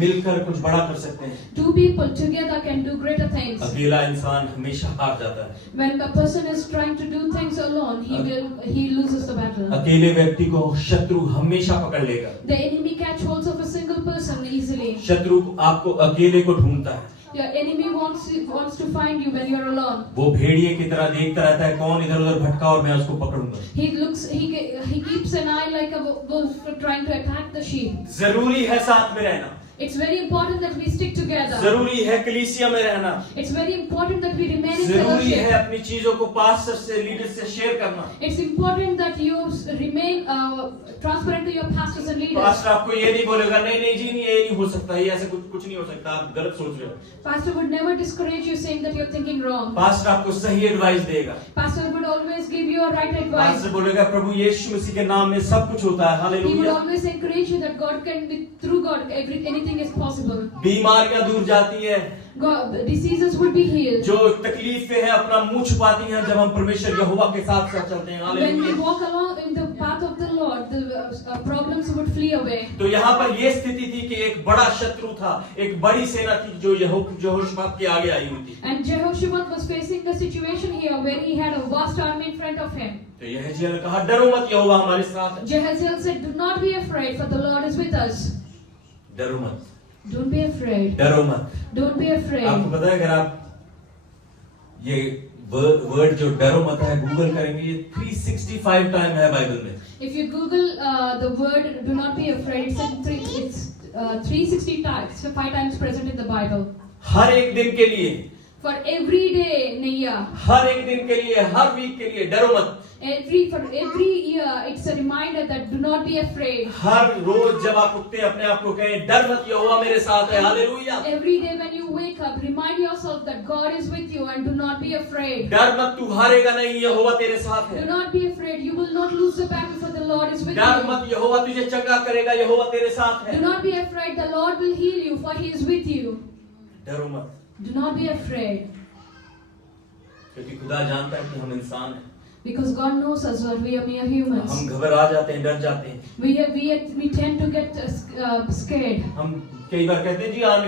मिलकर कुछ बड़ा कर सकते हैं। Two people together can do greater things. अकेला इंसान हमेशा हार जाता है। When a person is trying to do things alone, he loses the battle. अकेले व्यक्ति को शत्रु हमेशा पकड़ लेगा। The enemy catch hold of a single person easily. शत्रु आपको अकेले को ढूंढता है। Your enemy wants to find you when you are alone. वो भेड़िए की तरह देखता रहता है कौन इधर उधर भटका और मैं उसको पकड़ूंगा। He keeps an eye like a wolf trying to attack the sheep. जरूरी है साथ में रहना। It's very important that we stick together. जरूरी है कलीसिया में रहना, It's very important that we remain in जरूरी है fellowship. अपनी चीजों को पास्टर से, लीडर से शेयर करना। It's important that you remain transparent to your pastors and leaders. Pastor आपको ये नहीं बोलेगा नहीं नहीं जी नहीं ये नहीं हो सकता, ये ऐसे कुछ नहीं हो सकता, आप गलत सोच रहे हो। Pastor would never discourage you saying that you're thinking wrong. Pastor आपको सही एडवाइस देगा। Pastor would always give you a right advice. Pastor बोलेगा प्रभु यीशु मसीह के नाम में सब कुछ होता है, He would hallelujah. always encourage you that God can, through God, anything is possible. बीमारियां दूर जाती है, God, diseases would be healed. जो तकलीफें हैं अपना मुंह छुपाती हैं जब हम परमेश्वर यहोवा के साथ साथ चलते हैं, When we hallelujah. walk along in the path of the Lord, the problems would flee away. तो यहाँ पर ये स्थिति थी कि एक बड़ा शत्रु था, एक बड़ी सेना थी जो यहोशापात के आगे आई हुई थी। And Jehoshaphat was facing the situation here where he had a vast army in front of him. तो यहेजकिय्याह ने कहा डरो मत, यहोवा हमारे साथ है। Jehaziel said, "Do not be afraid, for the Lord is with us." डरो मत, Don't be afraid. डरो मत। Don't be afraid. आपको पता है अगर आप ये वर्ड जो डरो मत है गूगल करेंगे, ये 365 टाइम है बाइबल में। If you Google the word "do not be afraid," it's 360 times, so 5 times present in the Bible. हर एक दिन के लिए, For every day, Naya. हर एक दिन के लिए, हर वीक के लिए डरो मत। For every year, it's a reminder that do not be afraid. हर रोज जब आप उठते हैं अपने आप को कहें डर मत, यहोवा मेरे साथ है, hallelujah. Every day when you wake up, remind yourself that God is with you and do not be afraid. डर मत, तू हारेगा नहीं, यहोवा तेरे साथ Do है। not be afraid. You will not lose the battle, for the Lord is with डर you. मत, यहोवा तुझे चंगा करेगा, यहोवा तेरे साथ Do है। not be afraid. The Lord will heal you, for He is with you. डरो मत, Do not be afraid, क्योंकि खुदा जानता है कि हम इंसान हैं, because God knows us that we are mere humans. हम घबरा जाते हैं, डर जाते हैं। We tend to get scared. हम कई बार कहते हैं जी हाँ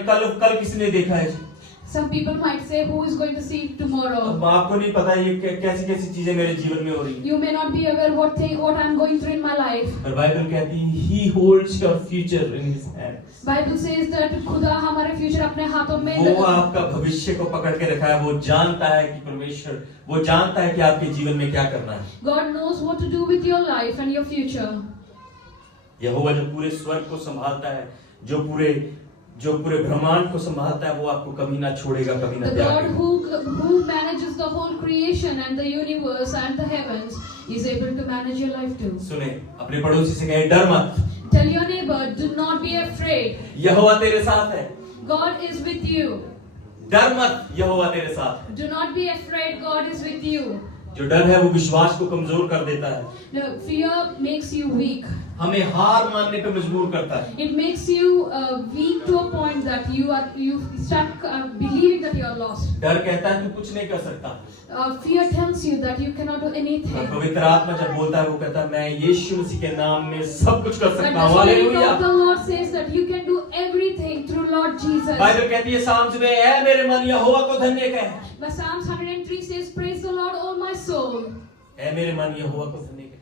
कल किसने देखा है जी। Some people might say, "Who is going to see tomorrow?" अब आपको नहीं पता ये कैसी कैसी चीजें मेरे जीवन में हो रही हैं। You may not be aware what I'm going through in my life. पर बाइबल कहती है He holds your future in His hands। Bible says that खुदा हमारे फ्यूचर अपने हाथों में वो आपका भविष्य को पकड़ के रखा है, वो जानता है कि परमेश्वर, वो जानता है कि आपके जीवन में क्या करना है। God knows what to do with your life and your future. यहोवा जो पूरे स्वर्ग को संभालता है, जो पूरे ब्रह्मांड को संभालता है, वो आपको कभी ना छोड़ेगा, कभी ना The त्यागेगा। God who manages the whole creation and the universe and the heavens is able to manage your life too. सुने, अपने पड़ोसी से कहें डर मत, Tell your neighbor, do not be afraid. यहोवा तेरे साथ है। God is with you. डर मत, यहोवा तेरे साथ है। Do not be afraid. God is with you. जो डर है वो विश्वास को कमजोर कर देता है, No, fear makes you weak. हमें हार मानने पे मजबूर करता है। It makes you weak to a point that you start believing that you are lost. डर कहता है तू कुछ नहीं कर सकता, Fear tells you that you cannot do और anything. पवित्र आत्मा जब बोलता है वो कहता है मैं यीशु मसीह के नाम में सब कुछ कर But सकता the हूँ, Spirit hallelujah. of the Lord says that you can do everything through Lord Jesus. Bible कहती है साम्स में ऐ मेरे मन यहोवा को धन्य कह, But Psalms 103 says, "Praise the Lord, O my soul." ऐ मेरे मन यहोवा को धन्य कह।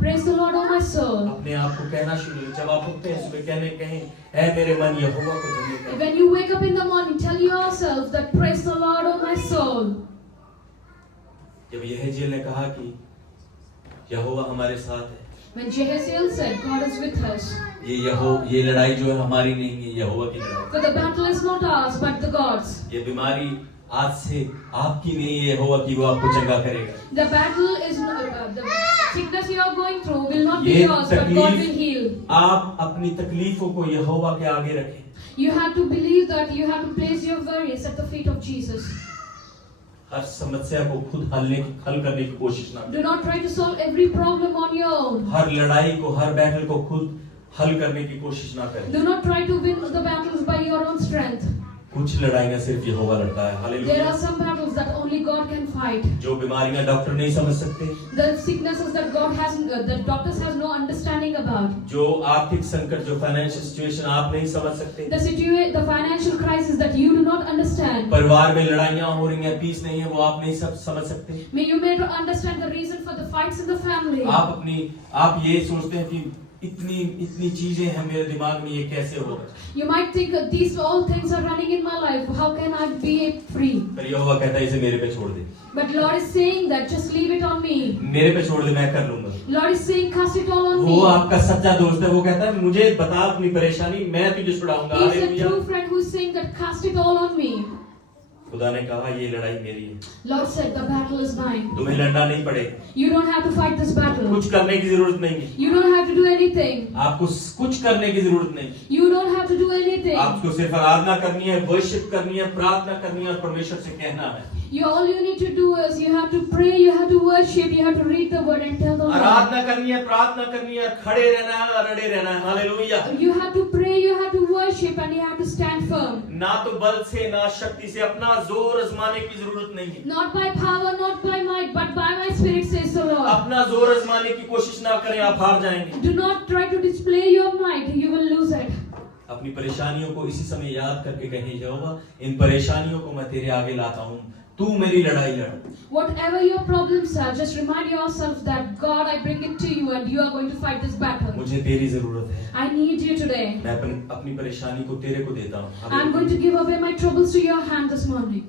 Praise the Lord, O my soul. अपने आप को कहना शुरू करें, जब आप उठते हैं सुबह कहें ऐ मेरे मन यहोवा को धन्य कह। When you wake up in the morning, tell yourself that praise the Lord, O my soul. जब यहेजकिय्याह ने कहा कि यहोवा हमारे साथ है, When Jehaziel said, "God is with us," ये लड़ाई जो है हमारी नहीं है, यहोवा की लड़ाई। for the battle is not ours but the God's. ये बीमारी आज से आपकी नहीं है, यहोवा की, वो आपको चंगा करेगा। The battle is not, the sickness you are going through will not be ये yours, but God will heal. आप अपनी तकलीफों को यहोवा के आगे रखें। You have to believe that you have to place your worries at the feet of Jesus. हर समस्या को खुद हल करने की कोशिश ना Do करें। not try to solve every problem on your own. हर लड़ाई को, हर बैटल को खुद हल करने की कोशिश ना करें। Do not try to win the battles by your own strength. कुछ लड़ाइयां सिर्फ यहोवा लड़ता है, There hallelujah. are some battles that only God can fight. जो बीमारियां डॉक्टर नहीं समझ सकते, The sicknesses that that doctors has no understanding about. जो आर्थिक संकट, जो फाइनेंशियल सिचुएशन आप नहीं समझ सकते, The financial crisis that you do not understand. परिवार में लड़ाइयां हो रही हैं, पीस नहीं है, वो आप नहीं समझ सकते। You may not understand the reason for the fights in the family. आप ये सोचते हैं कि इतनी चीजें हैं मेरे दिमाग में, ये कैसे होगा? You might think these all things are running in my life. How can I be free? पर यहोवा कहता है इसे मेरे पे छोड़ दे, But Lord is saying that just leave it on me. मेरे पे छोड़ दे, मैं कर लूंगा। Lord is saying cast it all on वो me. आपका सच्चा दोस्त है, वो कहता है मुझे बता अपनी परेशानी, मैं तुझे छुड़ाऊंगा। He is a hallelujah. true friend who is saying that cast it all on me. खुदा ने कहा ये लड़ाई मेरी है, Lord said the battle is mine. तुम्हें लड़ना नहीं पड़ेगा, You don't have to fight this battle. कुछ करने की जरूरत नहीं है, You don't have to do anything. आपको कुछ करने की जरूरत नहीं, You don't have to do anything. आपको सिर्फ आराधना करनी है, वर्शिप करनी है, प्रार्थना करनी है और परमेश्वर से कहना है। All you need to do is you have to pray, you have to worship, you have to read the word and tell the Lord. आराधना करनी है, प्रार्थना करनी है, खड़े रहना है और अड़े रहना है। Hallelujah. You have to pray, you have to worship, and you have to stand firm. ना तो बल से ना शक्ति से अपना जोर आजमाने की जरूरत नहीं है। Not by power, not by might, but by my spirit, says the Lord. अपना जोर आजमाने की कोशिश ना करें, आप हार जाएंगे। Do not try to display your might, you will lose it. अपनी परेशानियों को इसी समय याद करके कहें, यहोवा इन परेशानियों को मैं तेरे आगे लाता हूँ, तू मेरी लड़ाई लड़। Whatever your problems are, just remind yourself that God, I bring it to you and you are going to fight this battle. मुझे तेरी जरूरत है, I need you today. मैं अपनी परेशानी को तेरे को देता हूँ। I'm going to give away my troubles to your hand this morning.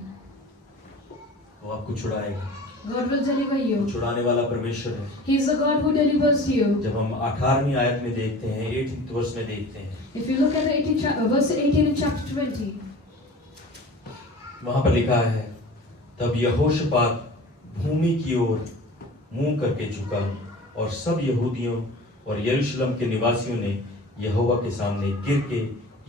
वो आपको छुड़ाएगा, God will deliver you. छुड़ाने वाला परमेश्वर है। He is the God who delivers you. जब हम 18वीं आयत में देखते हैं, 18th वर्ष में देखते हैं, If you look at the verse 18 in chapter 20, वहां पर लिखा है, तब यहोशापात भूमि की ओर मुंह करके झुका और सब यहूदियों और यरूशलेम के निवासियों ने यहोवा के सामने गिर के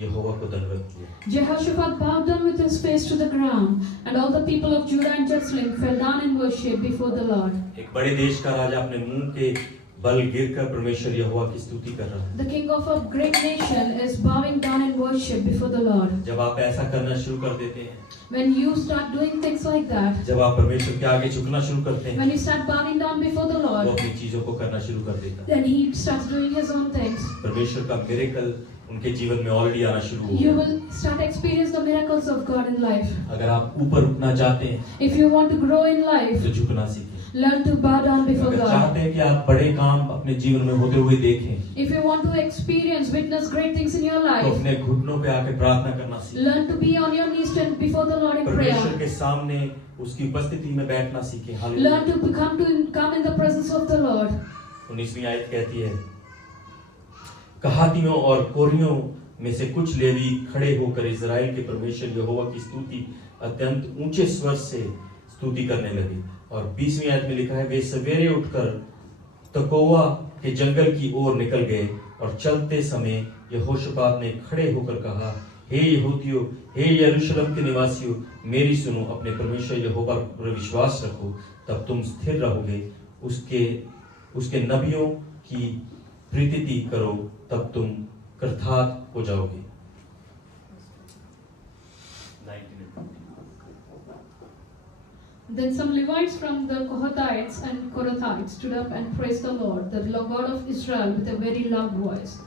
यहोवा को दंडवत किया। Jehoshaphat bowed down with his face to the ground, and all the people of Judah and Jerusalem fell down in worship before the Lord. एक बड़े देश का राजा अपने मुंह के बल गिरकर परमेश्वर यहोवा की स्तुति कर रहा है। The king of a great nation is bowing down in worship before the Lord. जब आप ऐसा करना शुरू कर देते हैं, When you start doing things like that, जब आप परमेश्वर के आगे झुकना शुरू करते हैं, when you start bowing down before the वो Lord, अपनी चीजों को करना शुरू कर देता है। then he starts doing his own things. परमेश्वर का मिरेकल उनके जीवन में ऑलरेडी आना शुरू हो You गया। will start experience the miracles of God in life. अगर आप ऊपर उठना चाहते हैं If you want to grow in life, तो झुकना सीखें। learn to bow down before अगर God. चाहते हैं कि आप बड़े काम अपने जीवन में होते हुए देखें, If you want to experience, witness great things in your तो life, अपने घुटनों पे आके प्रार्थना करना सीखें। learn to be on your knees and before the Lord in परमेश्वर prayer. के सामने उसकी उपस्थिति में बैठना सीखें। Hallelujah. Learn to come in the presence of the Lord. 19वीं आयत कहती है, कहातियों और कोरियों में से कुछ लेवी खड़े होकर इजराइल के परमेश्वर यहोवा की स्तुति अत्यंत ऊंचे स्वर से स्तुति करने लगे। और 20वीं आयत में लिखा है, वे सवेरे उठकर तकोवा के जंगल की ओर निकल गए और चलते समय यहोशापात ने खड़े होकर कहा, हे यहूदियों, हे यरूशलेम के निवासियों, मेरी सुनो, अपने परमेश्वर यहोवा पर विश्वास रखो, तब तुम स्थिर रहोगे, उसके नबियों की प्रीति करो, तब तुम कृतार्थ हो जाओगे। Then some Levites from the Kohathites and Korathites stood up and praised the Lord, the God of Israel, with a very loud voice.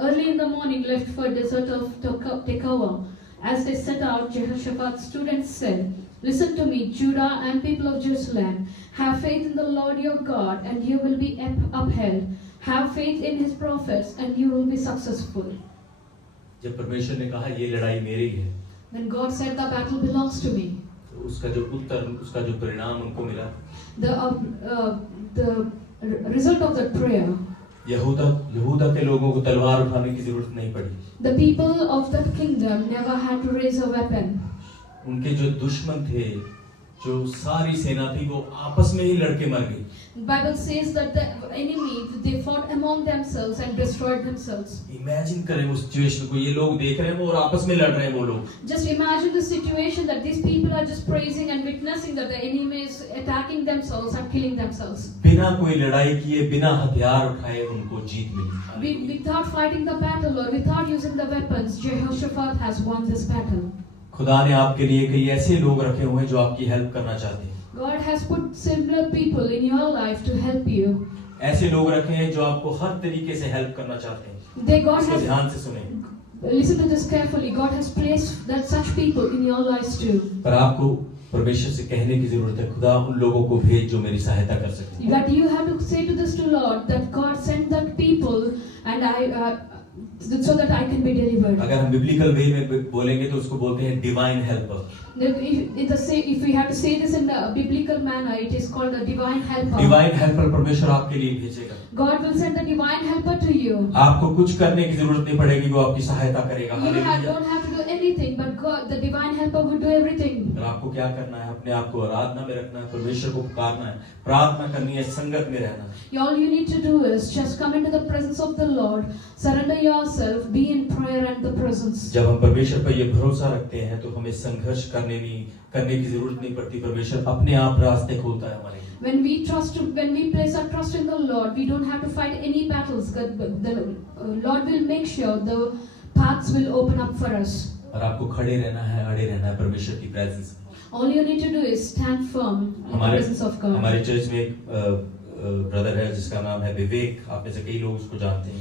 Early in the morning, left for desert of Tekoa. As they set out, Jehoshaphat's students said, listen to me, Judah and people of Jerusalem. Have faith in the Lord your God, and you will be upheld. Have faith in his prophets, and you will be successful. जब परमेश्वर ने कहा ये लड़ाई मेरी है, Then God said, the battle belongs to me. तो उसका जो उत्तर, उसका जो परिणाम उनको मिला, The result of that prayer, यहूदा के लोगों को तलवार उठाने की जरूरत नहीं पड़ी। the people of that kingdom never had to raise a weapon. उनके जो दुश्मन थे, जो सारी सेना थी, वो आपस में ही लड़के मर गई। The Bible says that the enemy, they fought among themselves and destroyed themselves. Imagine करें उस सिचुएशन को, ये लोग देख रहे हैं वो और आपस में लड़ रहे हैं वो लोग। Just imagine the situation that these people are just praising and witnessing that the enemy is attacking themselves and killing themselves. बिना कोई लड़ाई किए, बिना हथियार उठाए उनको जीत मिली। Without fighting the battle or without using the weapons, Jehoshaphat has won this battle. खुदा ने आपके लिए कई ऐसे लोग रखे हुए हैं जो आपकी हेल्प करना चाहते हैं। God has put similar people in your life to help you. ऐसे लोग रखे हैं जो आपको हर तरीके से हेल्प करना चाहते हैं। God इसको has, ध्यान से सुने। listen to this carefully. God has placed that such people in your lives too. पर आपको परमेश्वर से कहने की जरूरत है, खुदा उन लोगों को भेज जो मेरी सहायता कर सके। But you have to say to this to Lord that God sent that people and so that I can be delivered. अगर हम बिब्लिकल वे में बोलेंगे तो उसको बोलते हैं divine helper. If we have to say this in a biblical manner, it is called a divine helper. Divine helper परमेश्वर आपके लिए भेजेगा। God will send the divine helper to you. आपको कुछ करने की जरूरत नहीं पड़ेगी, वो आपकी सहायता करेगा। You hallelujah. don't have to do anything, but God, the divine helper, will do everything. और आपको क्या करना है? अपने आप को आराधना में रखना है, परमेश्वर को पुकारना है, प्रार्थना करनी है, संगत में रहना है। All you need to do is just come into the presence of the Lord, surrender yourself, be in prayer and the presence. जब हम परमेश्वर पर ये भरोसा रखते हैं तो हमें संघर्ष करने की जरूरत नहीं पड़ती। परमेश्वर अपने आप रास्ते खोलता है हमारे लिए। When we place our trust in the Lord, we don't have to fight any battles. The Lord will make sure the paths will open up for us. और आपको खड़े रहना है, अड़े रहना है परमेश्वर की प्रेजेंस में। All you need to do is stand firm in the presence of God. हमारे चर्च में एक ब्रदर है जिसका नाम है विवेक, आप में से कई लोग उसको जानते हैं।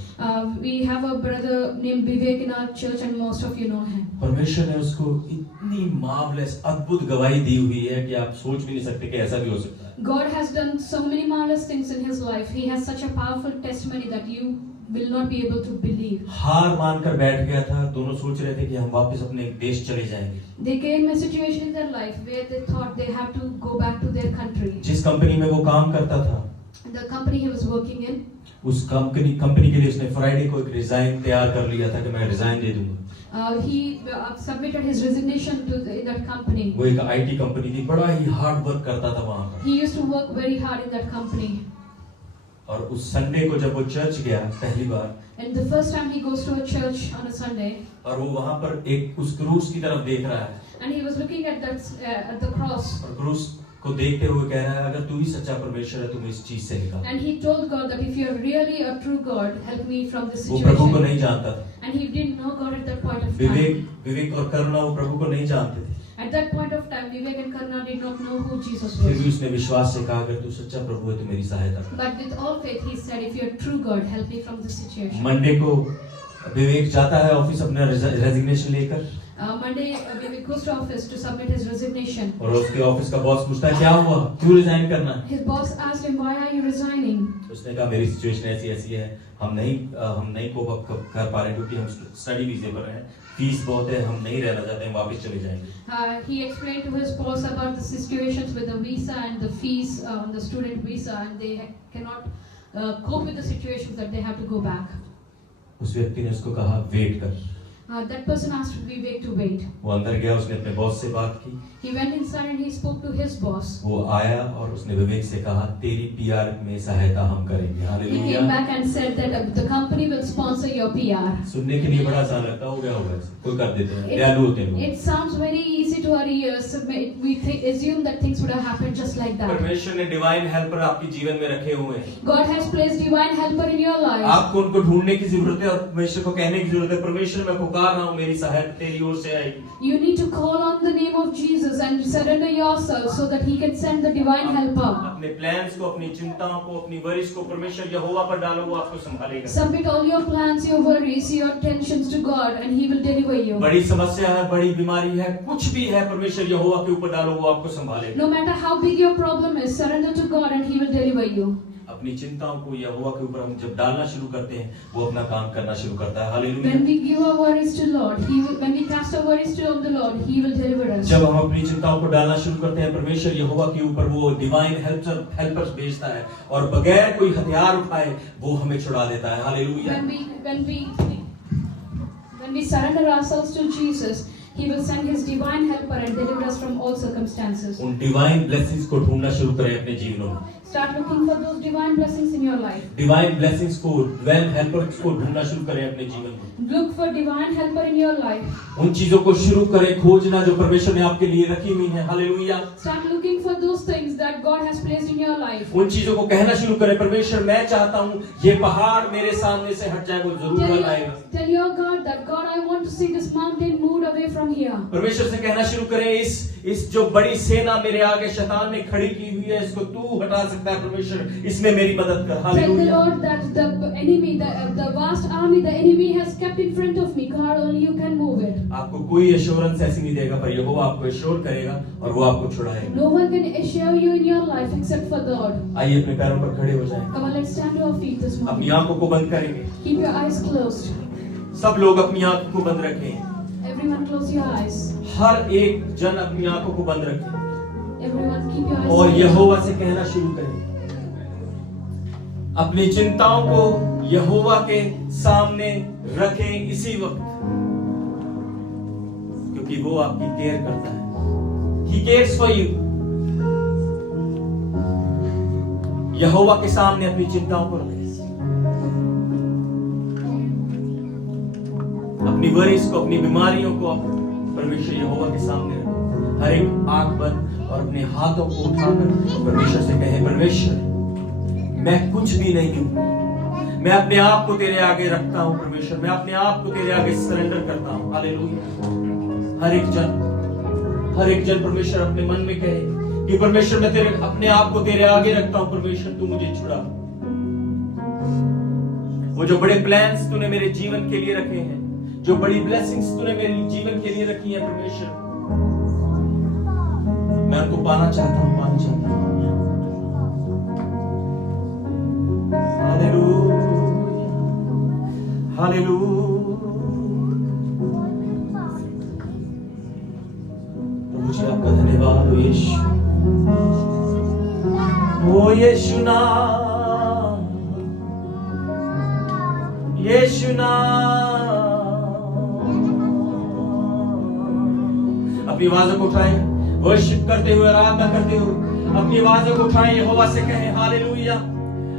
We have a brother named Vivek in our church and most of you know him. परमेश्वर ने उसको इतनी मार्वलस अद्भुत गवाही दी हुई है कि आप सोच भी नहीं सकते कि ऐसा भी हो सकता है। God has done so many marvelous things in his life. He has such a powerful testimony that you will not be able to believe. हार मानकर बैठ गया था, दोनों सोच रहे थे कि हम वापस अपने देश चले जाएंगे। They came in a situation in their life where they thought they have to go back to their country. जिस कंपनी में वो काम करता था, The company he was working in, उस कंपनी के लिए उसने फ्राइडे को एक रिजाइन तैयार कर लिया था कि मैं रिजाइन दे दूंगा। he submitted his resignation to that company. वो एक आईटी कंपनी थी, बड़ा ही हार्ड वर्क करता था वहां पर। He used to work very hard in that company. और उस संडे को जब वो चर्च गया पहली बार, And the first time he goes to a church on a Sunday, और वो वहां पर एक उस क्रूस की तरफ देख रहा है, and he was looking at at the cross. और क्रूस को देखते हुए कह रहा है, अगर तू ही सच्चा परमेश्वर है, तुम इस चीज से निकाल। And he told God that if you are really a true God, help me from this वो प्रभु को situation. नहीं जानता था। And he didn't know God at that point of time. विवेक और करुणा वो प्रभु को नहीं जानते थे। At that point of time, Vivek and Karna did not know who Jesus फिर भी was. उसने विश्वास से कहा, अगर तू सच्चा प्रभु है तो मेरी सहायता कर। But with all faith, he said, if you are true God, help me from this situation. Monday को विवेक जाता है ऑफिस अपना रेजिग्नेशन लेकर, Monday, Vivek goes to office to submit his resignation. और उसके ऑफिस का बॉस पूछता है, क्या हुआ, क्यों रिजाइन करना है? His boss asked him, why are you resigning? उसने कहा, मेरी सिचुएशन ऐसी है, हम नहीं कोप अप कर पा रहे क्योंकि हम स्टडी वीजे पर हैं, फीस बहुत है, हम नहीं रहना चाहते, हम वापस चले जाएंगे। He explained to his boss about the situations with the visa and the fees on the student visa, and they cannot cope with the situations that they have to go back. उस व्यक्ति ने उसको कहा, wait कर। That person asked Vivek to wait. वो अंदर गया, उसने अपने बॉस से बात की। He went inside and he spoke to his boss. वो आया और उसने विवेक से कहा, तेरी पीआर में सहायता हम करेंगे। He hallelujah. came back and said that the company will sponsor your PR. सुनने के लिए बड़ा आसान लगता, हो गया होगा, कोई कर देते हैं, दयालु होते हैं लोग। It sounds very easy to our ears. We assume that things would have happened just like that. परमेश्वर ने डिवाइन हेल्पर आपके जीवन में रखे हुए हैं। God has placed divine helper in your life. आपको उनको ढूंढने की जरूरत है और परमेश्वर को कहने की जरूरत है, परमेश्वर मैं पुकार रहा हूँ, मेरी सहायता तेरी ओर से आएगी। You need to call on the name of Jesus and surrender yourself so that He can send the divine helper. अपने प्लान्स को, अपनी चिंताओं को, अपनी वरिश को परमेश्वर यहोवा पर डालो, वो आपको संभालेगा। Submit all your plans, your worries, your tensions to God, and He will deliver you. बड़ी समस्या है, बड़ी बीमारी है, कुछ भी है, परमेश्वर यहोवा के ऊपर डालो, वो आपको संभालेगा। No matter how big your problem is, surrender to God and He will deliver you. अपनी चिंताओं को यहोवा के ऊपर हम जब डालना शुरू करते हैं, वो अपना काम करना शुरू करता है। Hallelujah. When we give our worries to Lord, when we cast our worries to the Lord, He will deliver us. जब हम अपनी चिंताओं को डालना शुरू करते हैं, परमेश्वर यहोवा के ऊपर वो डिवाइन हेल्पर भेजता है और बगैर कोई हथियार उठाए वो हमें छुड़ा देता है। Hallelujah. When we surrender ourselves to Jesus, He will send His divine helper and deliver us from all circumstances. उन डिवाइन ब्लेसिंग्स को ढूंढना शुरू करें अपने जीवनों में। Start looking for those divine blessings in your life. Divine blessings को, divine helpers को ढूंढना शुरू करें अपने जीवन में। Look for divine helper in your life. उन चीजों को शुरू करें खोजना जो परमेश्वर ने आपके लिए रखी हुई है। Hallelujah. Start looking for those things that God has placed in your life. उन चीजों को कहना शुरू करें, परमेश्वर मैं चाहता हूँ ये पहाड़ मेरे सामने से हट जाए, वो जरूर हट आएगा। Tell your God that God, I want to see this mountain moved away from here. परमेश्वर से कहना शुरू करें, इस जो बड़ी सेना मेरे आगे शैतान ने खड़ी की हुई है, इसको तू हटा सकता है परमेश्वर, इसमें मेरी मदद कर। Tell the hallelujah. Lord that the enemy, the vast army the enemy has kept in front of me. God, only you can move it. आपको कोई एश्योरेंस ऐसी नहीं देगा, पर यहोवा आपको एश्योर करेगा और वो आपको छुड़ाएगा। No one can assure you in your life except for the Lord. आइए अपने पैरों पर खड़े हो जाएं। Come on, let's stand to our feet this अपनी morning. आंखों को बंद करेंगे। Keep your eyes closed. सब लोग अपनी आंखों को बंद रखें। Everyone close your eyes. हर एक जन अपनी आंखों को बंद रखें Everyone keep your eyes और closed. यहोवा से कहना शुरू करें। अपनी चिंताओं को यहोवा के सामने रखें इसी वक्त, क्योंकि वो आपकी केयर करता है। He cares for you. यहोवा के सामने अपनी चिंताओं को रखें, अपनी वरीज को, अपनी बीमारियों को परमेश्वर यहोवा के सामने रखें। हर एक आंख बंद और अपने हाथों को उठाकर परमेश्वर से कहें, परमेश्वर मैं कुछ भी नहीं हूं, मैं अपने आप को तेरे आगे रखता हूं। परमेश्वर मैं अपने आप को तेरे आगे सरेंडर करता हूं। हालेलुया। हर एक जन परमेश्वर अपने मन में कहे कि परमेश्वर मैं तेरे अपने आप को तेरे आगे रखता हूं। परमेश्वर तू मुझे छुड़ा। वो जो बड़े प्लान्स तूने मेरे जीवन के लिए रखे हैं, जो बड़ी ब्लेसिंग्स तूने मेरे जीवन के लिए रखी है परमेश्वर, मैं उनको पाना चाहता हूं। Hallelujah, hallelujah. प्रभु जी आपका धन्यवाद हो यीशु, ओ यीशु नाम, यीशु नाम। अपनी आवाजों को उठाएं, वर्शिप करते हुए, आराधना करते हुए अपनी आवाजों को उठाएं, यहोवा से कहें हालेलुया।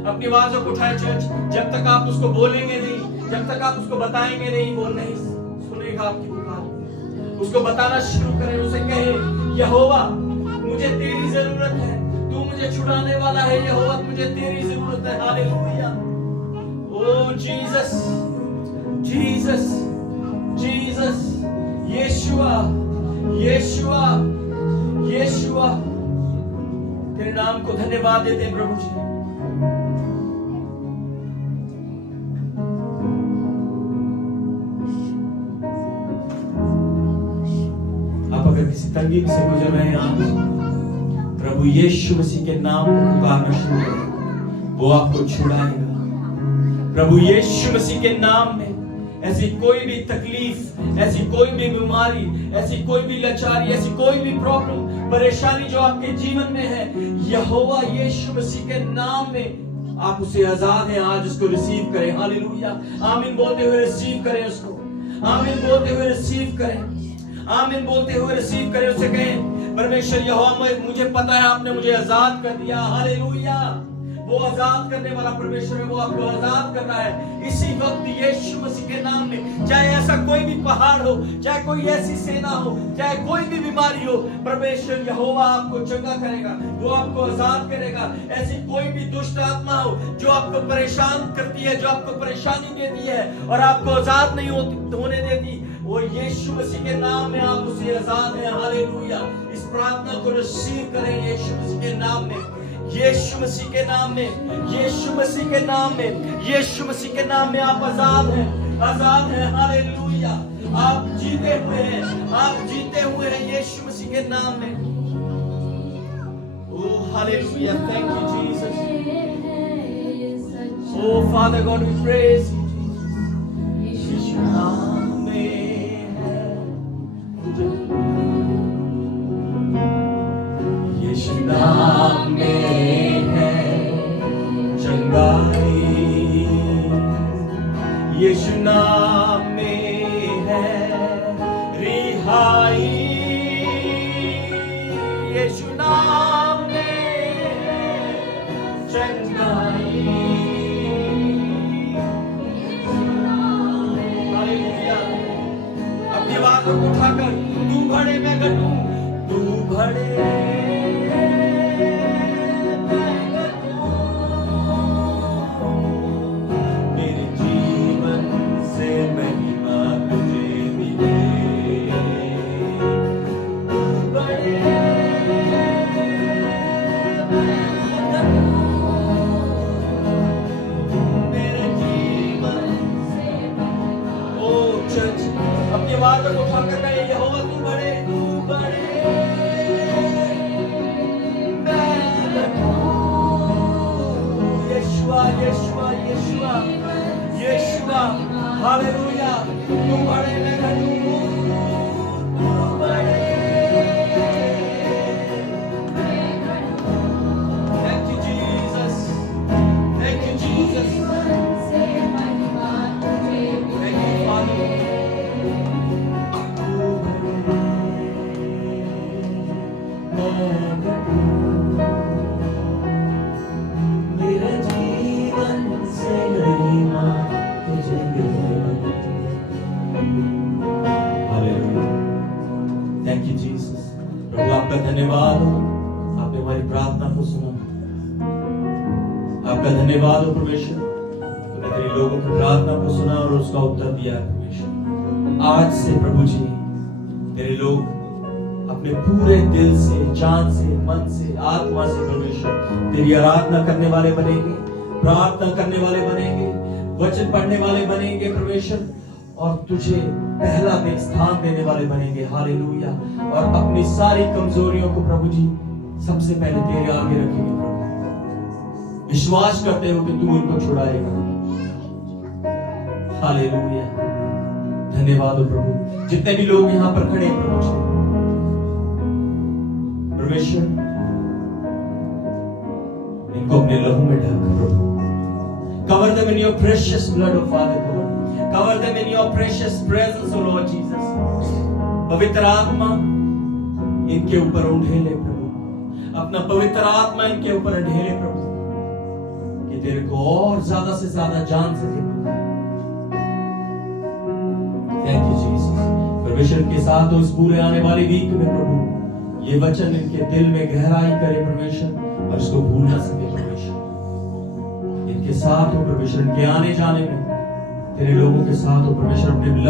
अपनी आवाजों को उठाएं चर्च। जब तक आप उसको बोलेंगे नहीं, जब तक आप उसको बताएंगे नहीं, वो नहीं सुनेगा आपकी पुकार। उसको बताना शुरू करें, उसे कहें यहोवा मुझे तेरी जरूरत है, तू मुझे छुड़ाने वाला है। यहोवा मुझे तेरी जरूरत है। हालेलुया। ओ जीसस, जीसस, जीसस, यीशुआ, यीशुआ, यीशुआ। तेरे नाम को धन्यवाद देते हैं प्रभु जी। अगर किसी तंगी से गुजर रहे हैं आज, प्रभु यीशु मसीह के नाम को पुकारना शुरू करें, वो आपको छुड़ाएगा। प्रभु यीशु मसीह के नाम में ऐसी कोई भी तकलीफ, ऐसी कोई भी बीमारी, ऐसी कोई भी लाचारी, ऐसी कोई भी प्रॉब्लम, परेशानी जो आपके जीवन में है, यहोवा यीशु मसीह के नाम में आप उसे आजाद हैं। आज उसको रिसीव करें। हालेलुया। आमीन बोलते हुए रिसीव करें उसको। आमीन बोलते हुए रिसीव करें। आमीन बोलते हुए रिसीव करें। उसे कहें परमेश्वर यहोवा मुझे पता है आपने मुझे आजाद कर दिया। हालेलुया। वो आजाद करने वाला परमेश्वर है, वो आपको आजाद कर रहा है इसी वक्त यीशु मसीह के नाम में। चाहे ऐसा कोई भी पहाड़ हो, चाहे कोई ऐसी सेना हो, चाहे कोई भी बीमारी हो, परमेश्वर यहोवा आपको चंगा करेगा, वो आपको आजाद करेगा। ऐसी कोई भी दुष्ट आत्मा हो जो आपको परेशान करती है, जो आपको परेशानी देती है और आपको आजाद नहीं होने देती, वो यीशु मसीह के नाम में आप उसे आजाद हैं। हालेलुया। इस प्रार्थना को रिसीव करें यीशु मसीह के नाम में, यीशु मसीह के नाम में, यीशु मसीह के नाम में, यीशु मसीह के नाम में आप आजाद हैं, आजाद हैं। हालेलुया। आप जीते हुए हैं, आप जीते हुए हैं यीशु मसीह के नाम में। Oh hallelujah. Thank you Jesus. Oh father God we praise you Jesus. Yeshu नाम में यीशु नाम में है चंगाई, यीशु नाम में है रिहाई, यीशु नाम में है चंगाई। हालेलुया। अपनी आवाज़ों को उठाकर तू भरे मैं घटूं, तू भरे मेरे जीवन से महिमा तुझे मिले, तू भरे मेरे जीवन थैंक यू जीसस। प्रभु आपका धन्यवाद हो, आपने हमारी प्रार्थना को सुना। आपका धन्यवाद हो परमेश्वर, तूने तेरे लोगों की प्रार्थना को सुना और उसका उत्तर दिया है परमेश्वर। आज से प्रभु जी तेरे लोग अपने पूरे दिल से, जान से, मन से, आत्मा से परमेश्वर तेरी आराधना करने वाले बनेंगे, प्रार्थना करने वाले बनेंगे, वचन पढ़ने वाले बनेंगे परमेश्वर, और तुझे पहला स्थान देने वाले बनेंगे। हालेलुया। और अपनी सारी कमजोरियों को प्रभु जी सबसे पहले तेरे आगे रखेंगे प्रभु, विश्वास करते हो कि तू उनको छुड़ाएगा। हालेलुया। धन्यवाद हो प्रभु। जितने भी लोग यहाँ पर खड़े हैं प्रभु जी, परमेश्वर इनको अपने लहू में ढक प्रभु। Cover them in your precious blood, O Father God. Cover them in your precious presence, O Lord Jesus. पवित्र आत्मा इनके ऊपर उंडेले प्रभु, अपना पवित्र आत्मा इनके ऊपर ढेले प्रभु, कि तेरे को और ज्यादा से ज्यादा जान सके। Thank you Jesus. परमेश्वर के साथ उस पूरे आने वाली वीक में प्रभु ये वचन इनके दिल में गहराई करे परमेश्वर, और इसको भूल ना सके परमेश्वर। इनके साथ हो परमेश्वर, इनके आने जाने में तेरे लोगों के साथ हो परमेश्वर। अपने